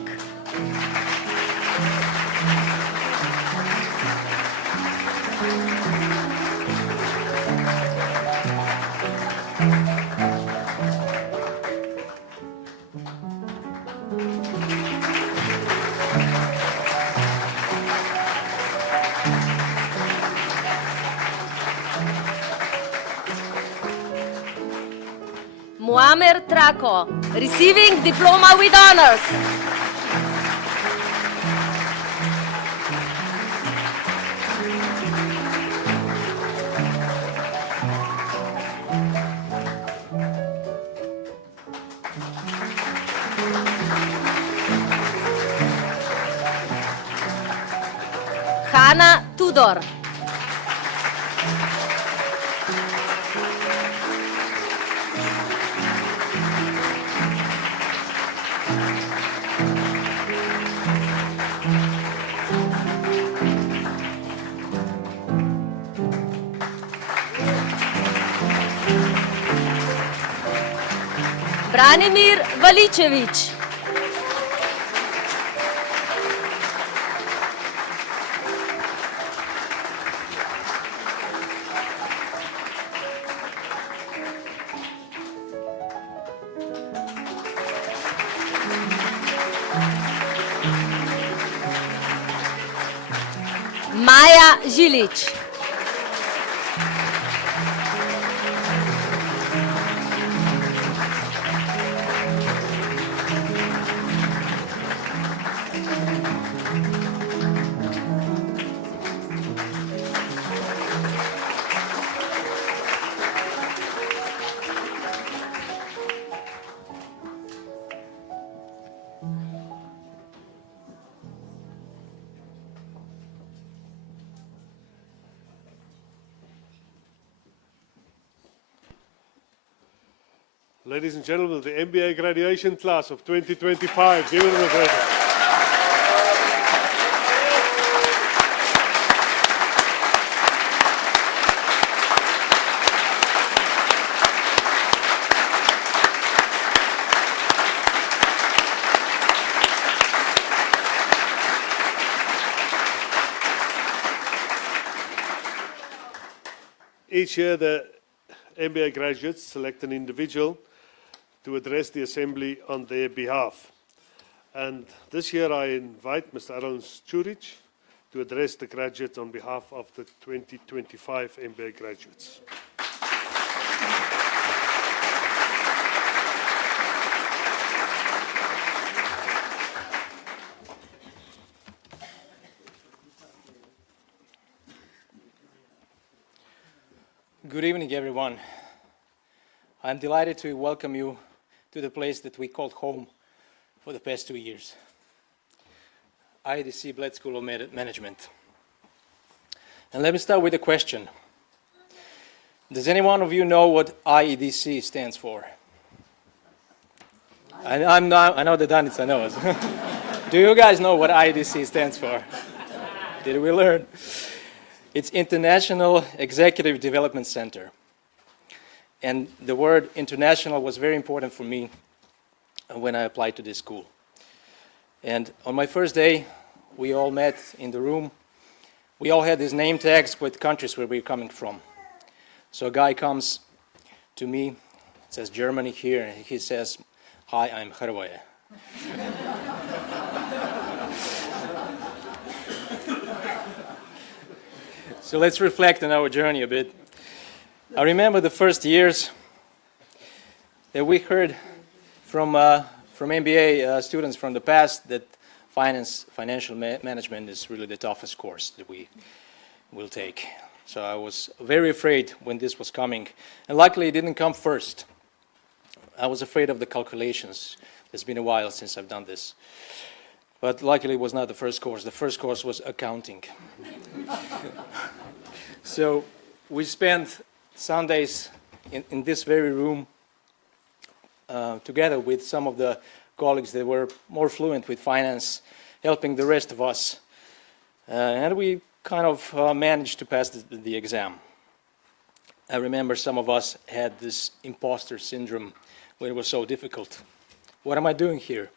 Muamer Trako, receiving diploma with honors. Hanna Tudor. Branimir Valičević. Maja Žilić. Ladies and gentlemen, the MBA graduation class of 2025, give it a round. Each year, the MBA graduates select an individual to address the Assembly on their behalf. And this year I invite Mr. Aron Čurić to address the graduates on behalf of the 2025 MBA graduates. Good evening, everyone. I'm delighted to welcome you to the place that we called home for the past 2 years, IEDC Bled School of Management. And let me start with a question. Does any one of you know what IEDC stands for? I know the Danica knows. Do you guys know what IEDC stands for? Did we learn? It's International Executive Development Center. And the word international was very important for me when I applied to this school. And on my first day, we all met in the room. We all had these name tags with countries where we're coming from. So a guy comes to me, says Germany here, and he says, "Hi, I'm Hrvoje." So let's reflect on our journey a bit. I remember the first years that we heard from MBA students from the past that financial management is really the toughest course that we will take. So I was very afraid when this was coming. And luckily it didn't come first. I was afraid of the calculations. It's been a while since I've done this. But luckily it was not the first course. The first course was accounting. So we spent Sundays in this very room together with some of the colleagues that were more fluent with finance, helping the rest of us. And we kind of managed to pass the exam. I remember some of us had this imposter syndrome when it was so difficult. What am I doing here?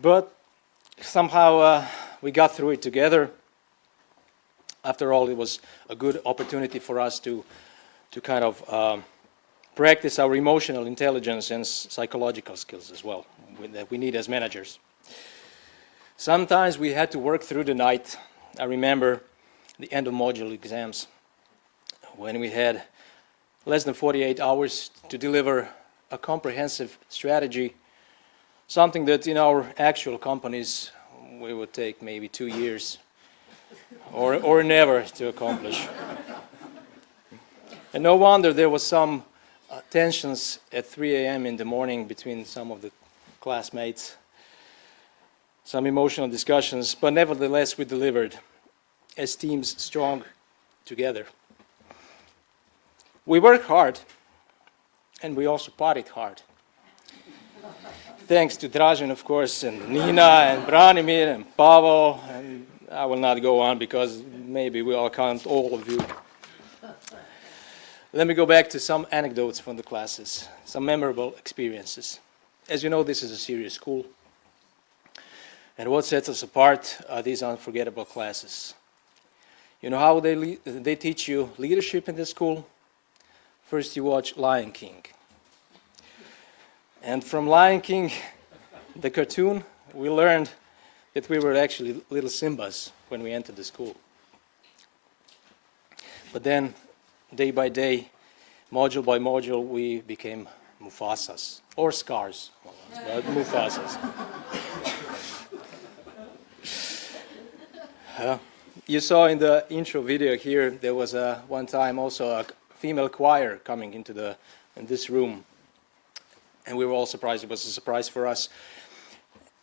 But somehow we got through it together. After all, it was a good opportunity for us to kind of practice our emotional intelligence and psychological skills as well that we need as managers. Sometimes we had to work through the night. I remember the end of module exams when we had less than 48 hours to deliver a comprehensive strategy, something that in our actual companies we would take maybe 2 years or never to accomplish. And no wonder there was some tensions at 3 a.m. in the morning between some of the classmates, some emotional discussions, but nevertheless we delivered as teams strong together. We worked hard and we also partied hard. Thanks to Dražen, of course, and Nina and Branimir and Pavel, and I will not go on because maybe we'll count all of you. Let me go back to some anecdotes from the classes, some memorable experiences. As you know, this is a serious school. And what sets us apart are these unforgettable classes. You know how they teach you leadership in this school? First you watch Lion King. And from Lion King, the cartoon, we learned that we were actually little Simbas when we entered the school. But then, day by day, module by module, we became Mufasas, or Scars, but Mufasas. You saw in the intro video here, there was one time also a female choir coming in this room. And we were all surprised. It was a surprise for us.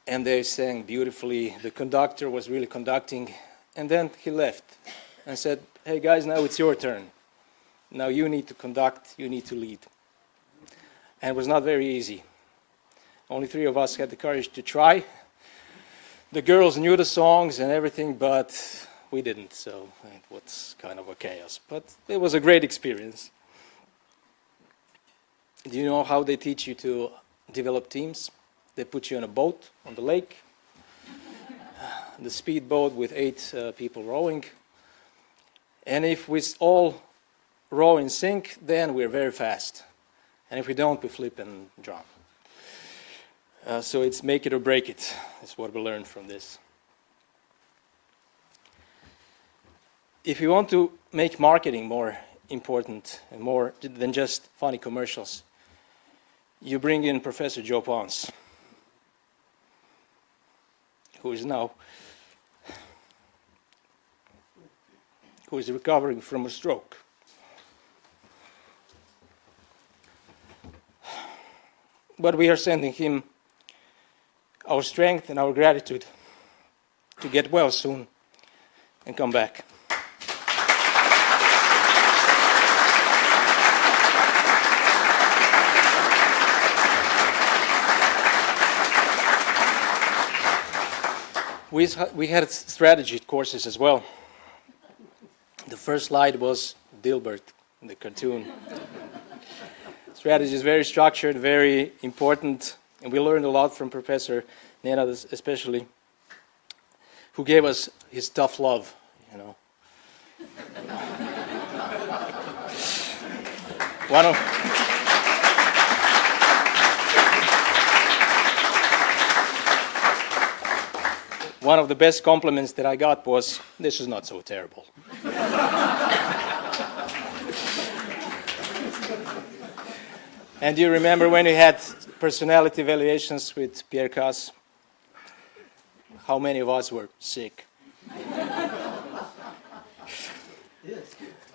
And they sang beautifully. The conductor was really conducting. And then he left and said, hey guys, now it's your turn. Now you need to conduct, you need to lead. And it was not very easy. Only 3 of us had the courage to try. The girls knew the songs and everything, but we didn't, so it was kind of a chaos. But it was a great experience. Do you know how they teach you to develop teams? They put you on a boat on the lake, the speedboat with 8 people rowing. And if we all row in sync, then we're very fast. And if we don't, we flip and drown. So it's make it or break it, is what we learned from this. If you want to make marketing more important and more than just funny commercials, you bring in Professor Joe Pons, who is recovering from a stroke. But we are sending him our strength and our gratitude to get well soon and come back. We had strategy courses as well. The first slide was Dilbert, the cartoon. Strategy is very structured, very important, and we learned a lot from Professor Nena, especially, who gave us his tough love, you know. One of the best compliments that I got was, "This is not so terrible." And do you remember when we had personality evaluations with Pierre Cass? How many of us were sick?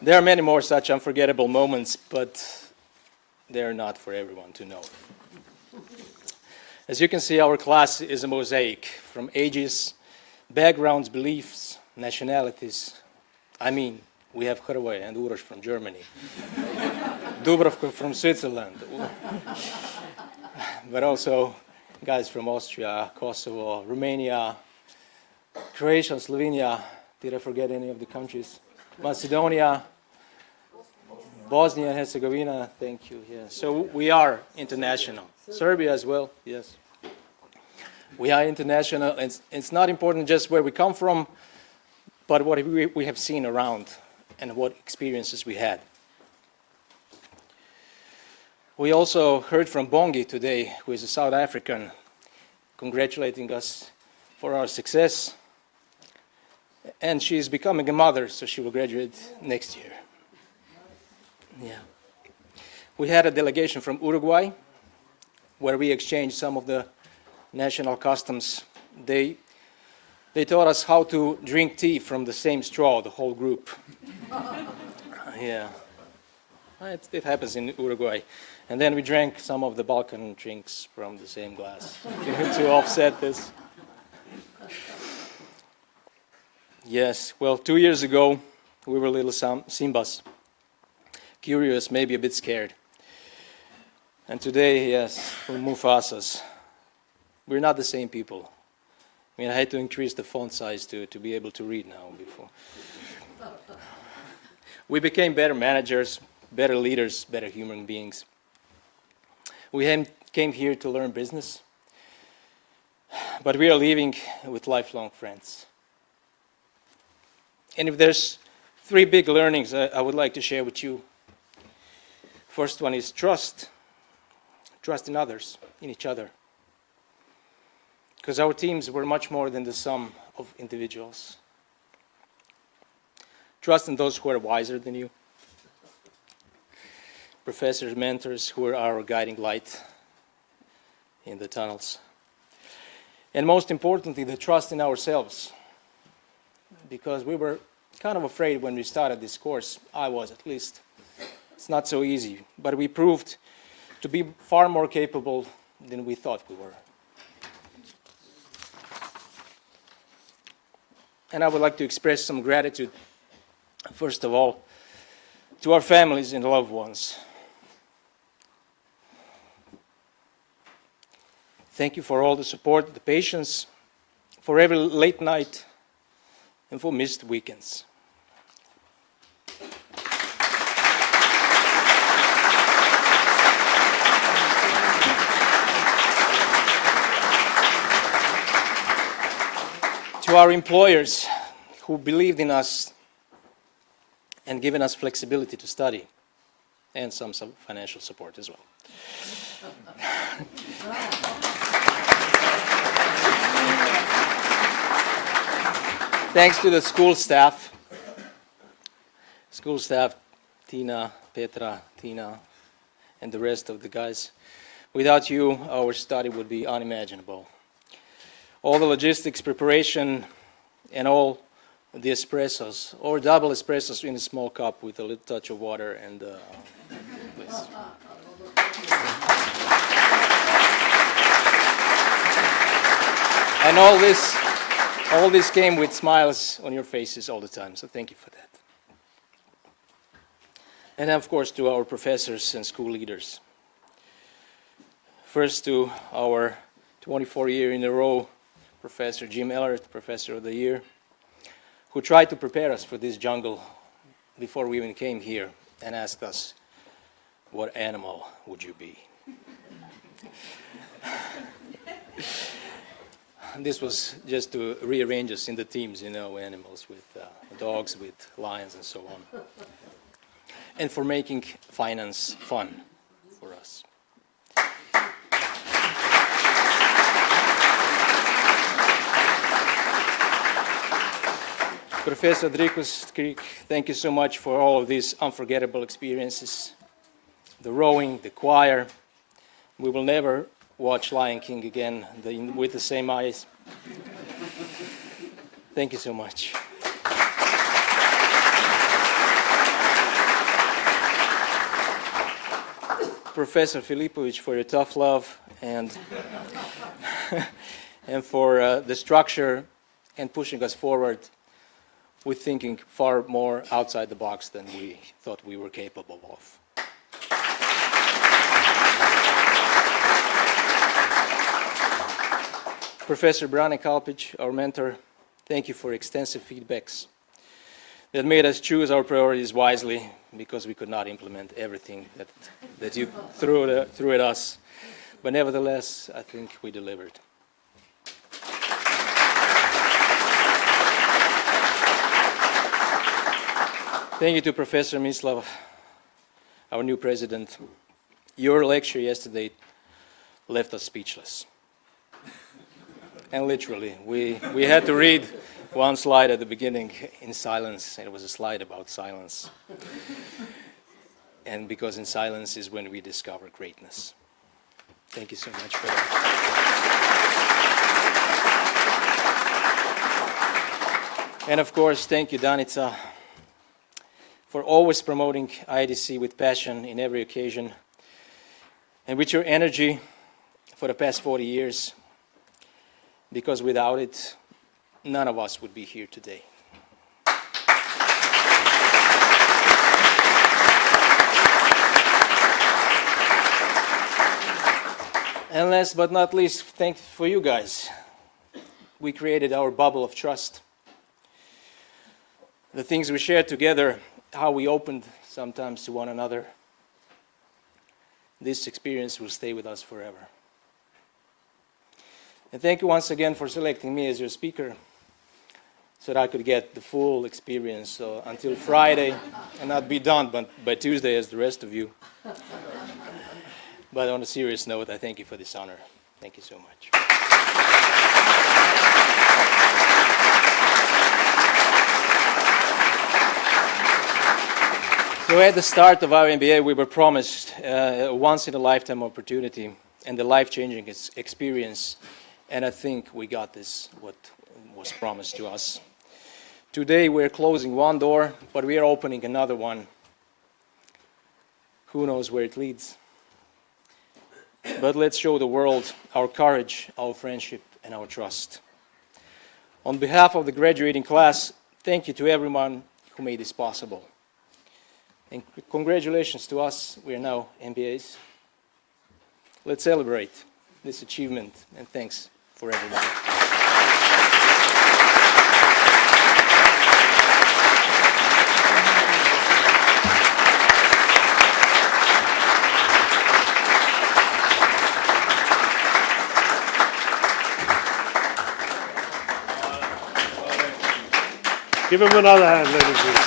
There are many more such unforgettable moments, but they're not for everyone to know. As you can see, our class is a mosaic from ages, backgrounds, beliefs, nationalities. I mean, we have Hrvoje and Uroš from Germany, Dubravko from Switzerland, but also guys from Austria, Kosovo, Romania, Croatia, Slovenia. Did I forget any of the countries? Macedonia, Bosnia and Herzegovina, thank you. Yeah. So we are international. Serbia as well, yes. We are international, and it's not important just where we come from, but what we have seen around and what experiences we had. We also heard from Bongi today, who is a South African, congratulating us for our success. And she's becoming a mother, so she will graduate next year. Yeah. We had a delegation from Uruguay, where we exchanged some of the national customs. They taught us how to drink tea from the same straw, the whole group. Yeah. It happens in Uruguay. And then we drank some of the Balkan drinks from the same glass to offset this. Yes, well, 2 years ago, we were little Simbas. Curious, maybe a bit scared. And today, yes, we're Mufasas. We're not the same people. I mean, I had to increase the font size to be able to read now before. We became better managers, better leaders, better human beings. We came here to learn business, but we are leaving with lifelong friends. And if there's 3 big learnings I would like to share with you. First one is trust. Trust in others, in each other. Because our teams were much more than the sum of individuals. Trust in those who are wiser than you. Professors, mentors who are our guiding light in the tunnels. And most importantly, the trust in ourselves. Because we were kind of afraid when we started this course. I was, at least. It's not so easy. But we proved to be far more capable than we thought we were. And I would like to express some gratitude, first of all, to our families and loved ones. Thank you for all the support, the patience, for every late night, and for missed weekends. To our employers who believed in us and given us flexibility to study, and some financial support as well. Thanks to the school staff, Tina, Petra, Tina, and the rest of the guys. Without you, our study would be unimaginable. All the logistics, preparation, and all the espressos, or double espressos in a small cup with a little touch of water and and all this came with smiles on your faces all the time, so thank you for that. And of course to our professors and school leaders. First to our 24 year in a row Professor Jim Ellert, Professor of the Year, who tried to prepare us for this jungle before we even came here and asked us, what animal would you be? This was just to rearrange us in the teams, you know, animals with dogs, with lions and so on. And for making finance fun for us. Professor Dricus Kriek, thank you so much for all of these unforgettable experiences. The rowing, the choir. We will never watch Lion King again with the same eyes. Thank you so much. Professor Filipovic, for your tough love and, and for the structure and pushing us forward with thinking far more outside the box than we thought we were capable of. Professor Brane Kalpic, our mentor, thank you for extensive feedbacks that made us choose our priorities wisely because we could not implement everything that you threw at us. But nevertheless, I think we delivered. Thank you to Professor Mislav, our new president. Your lecture yesterday left us speechless. And literally, we had to read one slide at the beginning in silence, and it was a slide about silence. And because in silence is when we discover greatness. Thank you so much for that. And of course, thank you, Danica, for always promoting IEDC with passion in every occasion, and with your energy for the past 40 years, because without it, none of us would be here today. And last but not least, thanks for you guys. We created our bubble of trust. The things we shared together, how we opened sometimes to one another. This experience will stay with us forever. And thank you once again for selecting me as your speaker so that I could get the full experience until Friday and not be done by Tuesday as the rest of you. But on a serious note, I thank you for this honor. Thank you so much. So at the start of our MBA, we were promised a once-in-a-lifetime opportunity and a life-changing experience, and I think we got this, what was promised to us. Today we're closing one door, but we are opening another one. Who knows where it leads? But let's show the world our courage, our friendship, and our trust. On behalf of the graduating class, thank you to everyone who made this possible. And congratulations to us, we are now MBAs. Let's celebrate this achievement, and thanks for everyone. Give him another hand, ladies and gentlemen.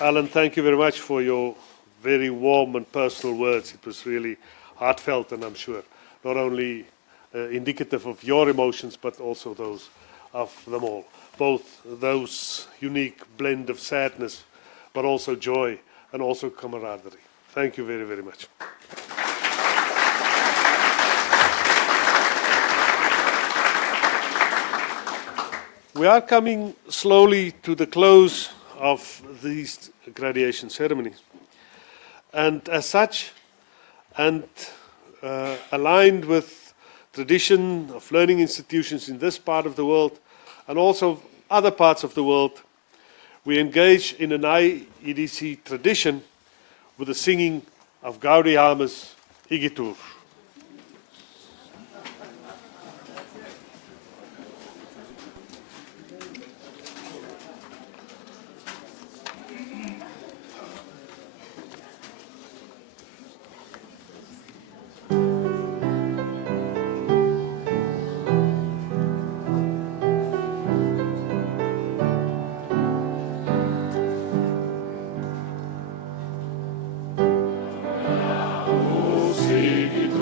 Alan, thank you very much for your very warm and personal words. It was really heartfelt, and I'm sure not only indicative of your emotions, but also those of them all. Both those unique blend of sadness, but also joy and also camaraderie. Thank you very, very much. We are coming slowly to the close of these graduation ceremonies. And as such, and aligned with tradition of learning institutions in this part of the world and also other parts of the world, we engage in an IEDC tradition with the singing of Gaudiamus Igitur. Igitur.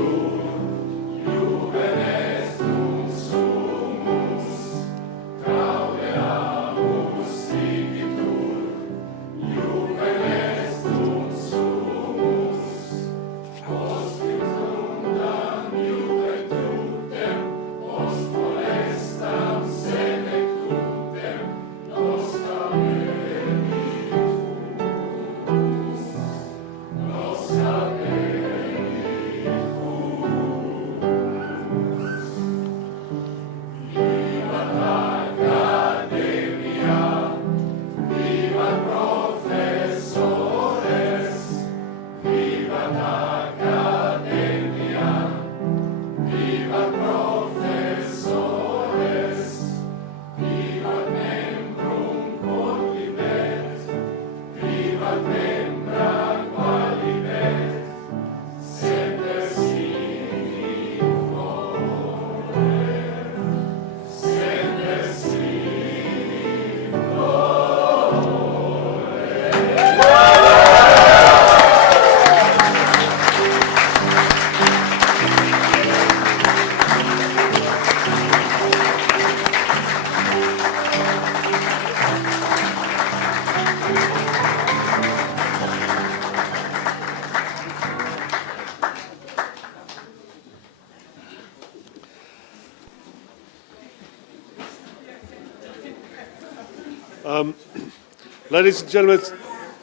Ladies and gentlemen,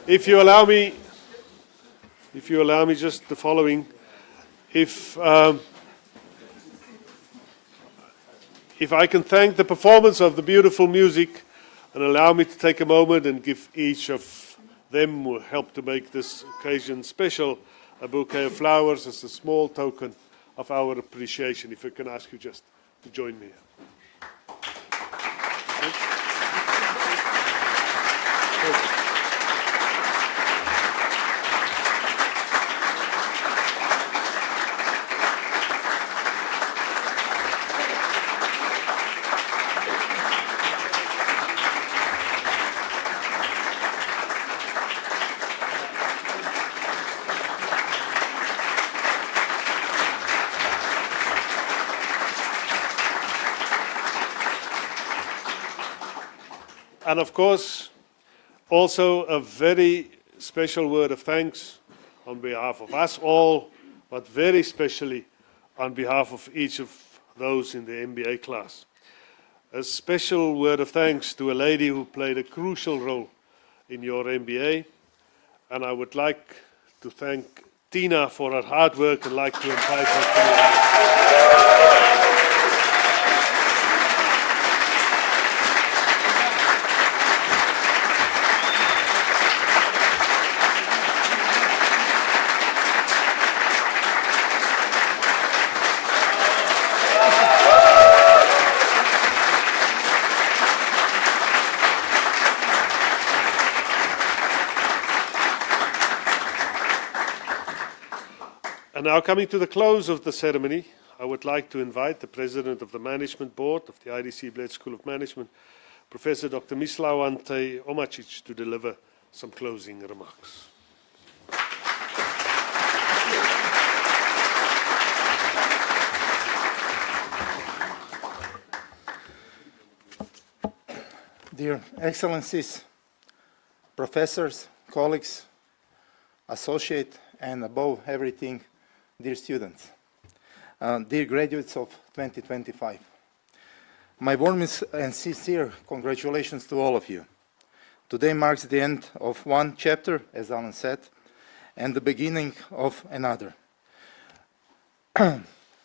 if you allow me just the following. If I can thank the performance of the beautiful music and allow me to take a moment and give each of them who helped to make this occasion special a bouquet of flowers as a small token of our appreciation. If I can ask you just to join me. And of course, also a very special word of thanks on behalf of us all, but very especially on behalf of each of those in the MBA class. A special word of thanks to a lady who played a crucial role in your MBA. And I would like to thank Tina for her hard work and like to invite her to And now, coming to the close of the ceremony, I would like to invite the President of the Management Board of the IEDC Bled School of Management, Professor Dr. Mislav Ante Omacic, to deliver some closing remarks. Dear Excellencies, professors, colleagues, associates, and above everything, dear students, dear graduates of 2025. My warm and sincere congratulations to all of you. Today marks the end of one chapter, as Alan said, and the beginning of another.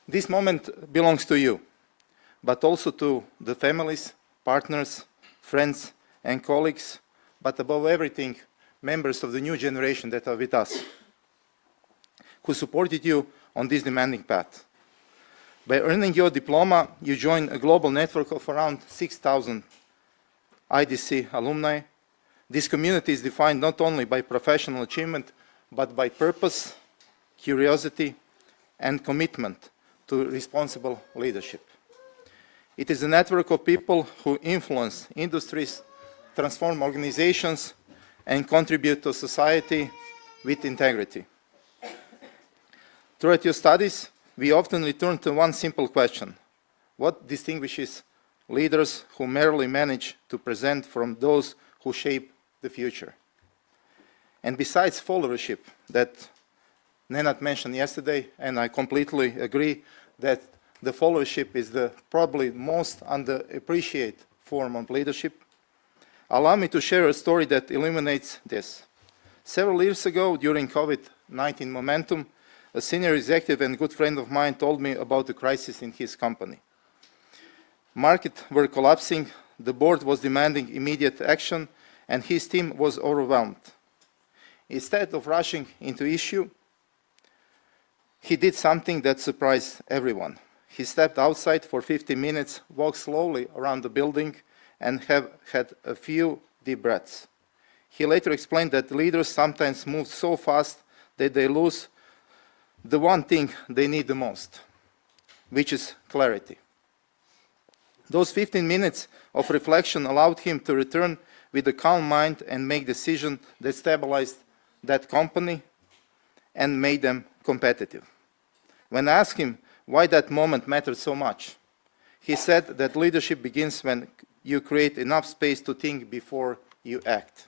This moment belongs to you, but also to the families, partners, friends, and colleagues, but above everything, members of the new generation that are with us, who supported you on this demanding path. By earning your diploma, you join a global network of around 6,000 IEDC alumni. This community is defined not only by professional achievement, but by purpose, curiosity, and commitment to responsible leadership. It is a network of people who influence industries, transform organizations, and contribute to society with integrity. Throughout your studies, we often return to one simple question: what distinguishes leaders who merely manage to present from those who shape the future? And besides followership that Nenad mentioned yesterday, and I completely agree that the followership is the probably most underappreciated form of leadership, allow me to share a story that illuminates this. Several years ago, during COVID-19 momentum, a senior executive and good friend of mine told me about the crisis in his company. Markets were collapsing, the board was demanding immediate action, and his team was overwhelmed. Instead of rushing into issue, he did something that surprised everyone. He stepped outside for 50 minutes, walked slowly around the building, and had a few deep breaths. He later explained that leaders sometimes move so fast that they lose the one thing they need the most, which is clarity. Those 15 minutes of reflection allowed him to return with a calm mind and make decisions that stabilized that company and made them competitive. When I asked him why that moment mattered so much, he said that leadership begins when you create enough space to think before you act.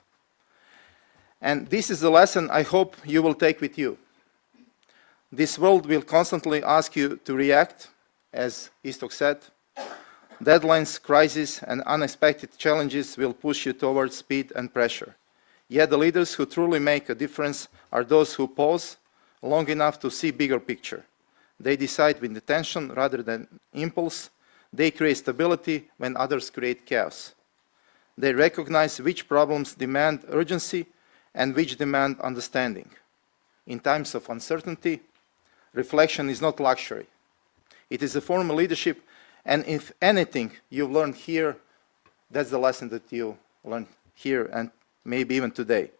And this is the lesson I hope you will take with you. This world will constantly ask you to react, as Istok said. Deadlines, crises, and unexpected challenges will push you towards speed and pressure. Yet the leaders who truly make a difference are those who pause long enough to see bigger picture. They decide with intention rather than impulse. They create stability when others create chaos. They recognize which problems demand urgency and which demand understanding. In times of uncertainty, reflection is not luxury. It is a form of leadership, and if anything you've learned here, that's the lesson that you learned here and maybe even today.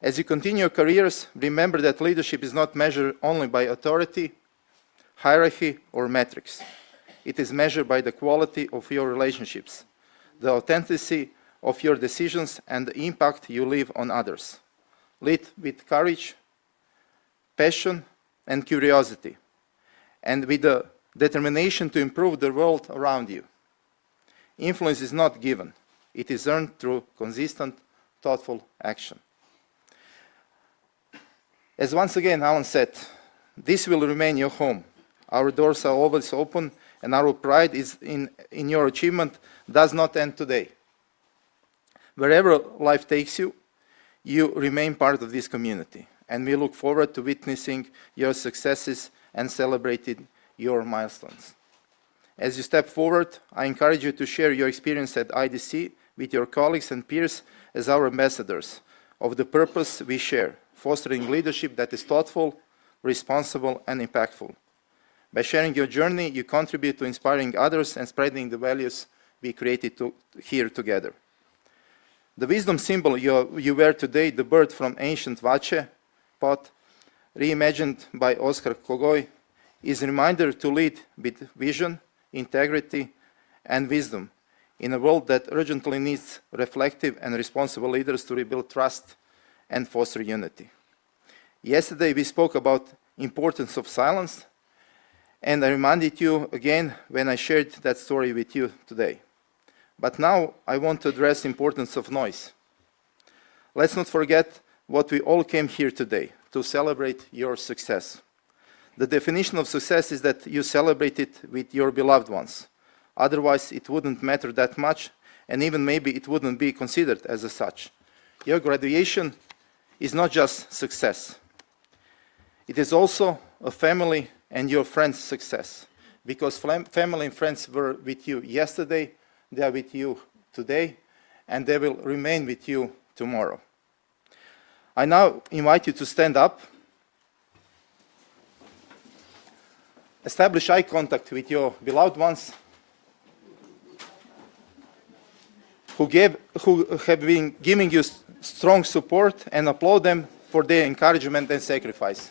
As you continue your careers, remember that leadership is not measured only by authority, hierarchy, or metrics. It is measured by the quality of your relationships, the authenticity of your decisions, and the impact you leave on others. Lead with courage, passion, and curiosity, and with the determination to improve the world around you. Influence is not given. It is earned through consistent, thoughtful action. As once again Alan said, this will remain your home. Our doors are always open, and our pride is in your achievement does not end today. Wherever life takes you, you remain part of this community, and we look forward to witnessing your successes and celebrating your milestones. As you step forward, I encourage you to share your experience at IEDC with your colleagues and peers as our ambassadors of the purpose we share, fostering leadership that is thoughtful, responsible, and impactful. By sharing your journey, you contribute to inspiring others and spreading the values we created here together. The wisdom symbol you wear today, the bird from ancient Vache pot, reimagined by Oskar Kogoj, is a reminder to lead with vision, integrity, and wisdom in a world that urgently needs reflective and responsible leaders to rebuild trust and foster unity. Yesterday we spoke about importance of silence, and I reminded you again when I shared that story with you today. But now I want to address the importance of noise. Let's not forget what we all came here today, to celebrate your success. The definition of success is that you celebrate it with your beloved ones. Otherwise, it wouldn't matter that much, and even maybe it wouldn't be considered as such. Your graduation is not just success. It is also a family and your friends' success, because family and friends were with you yesterday, they are with you today, and they will remain with you tomorrow. I now invite you to stand up, establish eye contact with your beloved ones who have been giving you strong support, and applaud them for their encouragement and sacrifice.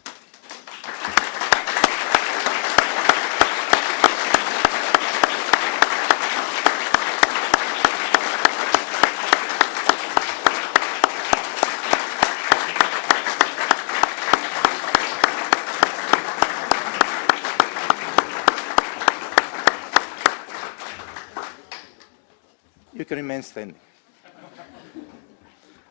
You can remain standing.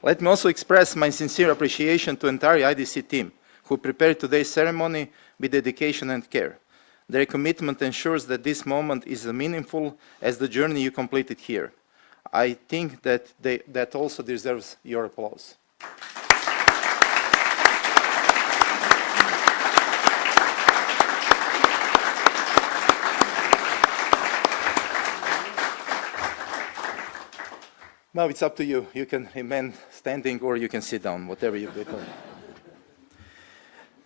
Let me also express my sincere appreciation to the entire IEDC team who prepared today's ceremony with dedication and care. Their commitment ensures that this moment is as meaningful as the journey you completed here. I think that that also deserves your applause. Now it's up to you. You can remain standing or you can sit down, whatever you prefer.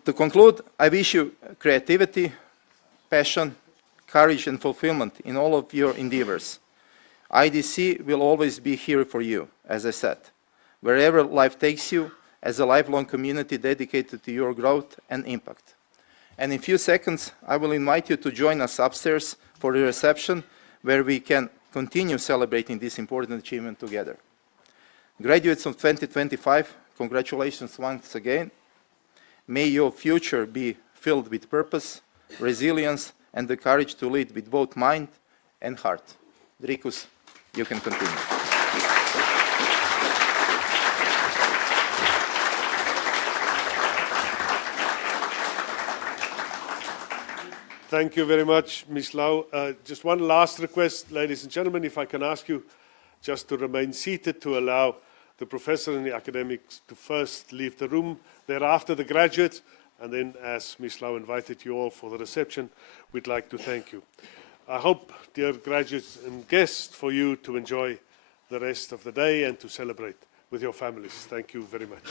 To conclude, I wish you creativity, passion, courage, and fulfillment in all of your endeavors. IEDC will always be here for you, as I said, wherever life takes you, as a lifelong community dedicated to your growth and impact. And in a few seconds, I will invite you to join us upstairs for the reception, where we can continue celebrating this important achievement together. Graduates of 2025, congratulations once again. May your future be filled with purpose, resilience, and the courage to lead with both mind and heart. Drikus, you can continue. Thank you very much, Ms. Lau. Just one last request, ladies and gentlemen, if I can ask you just to remain seated to allow the professor and the academics to first leave the room, thereafter the graduates, and then, as Ms. Lau invited you all for the reception, we'd like to thank you. I hope, dear graduates and guests, for you to enjoy the rest of the day and to celebrate with your families. Thank you very much.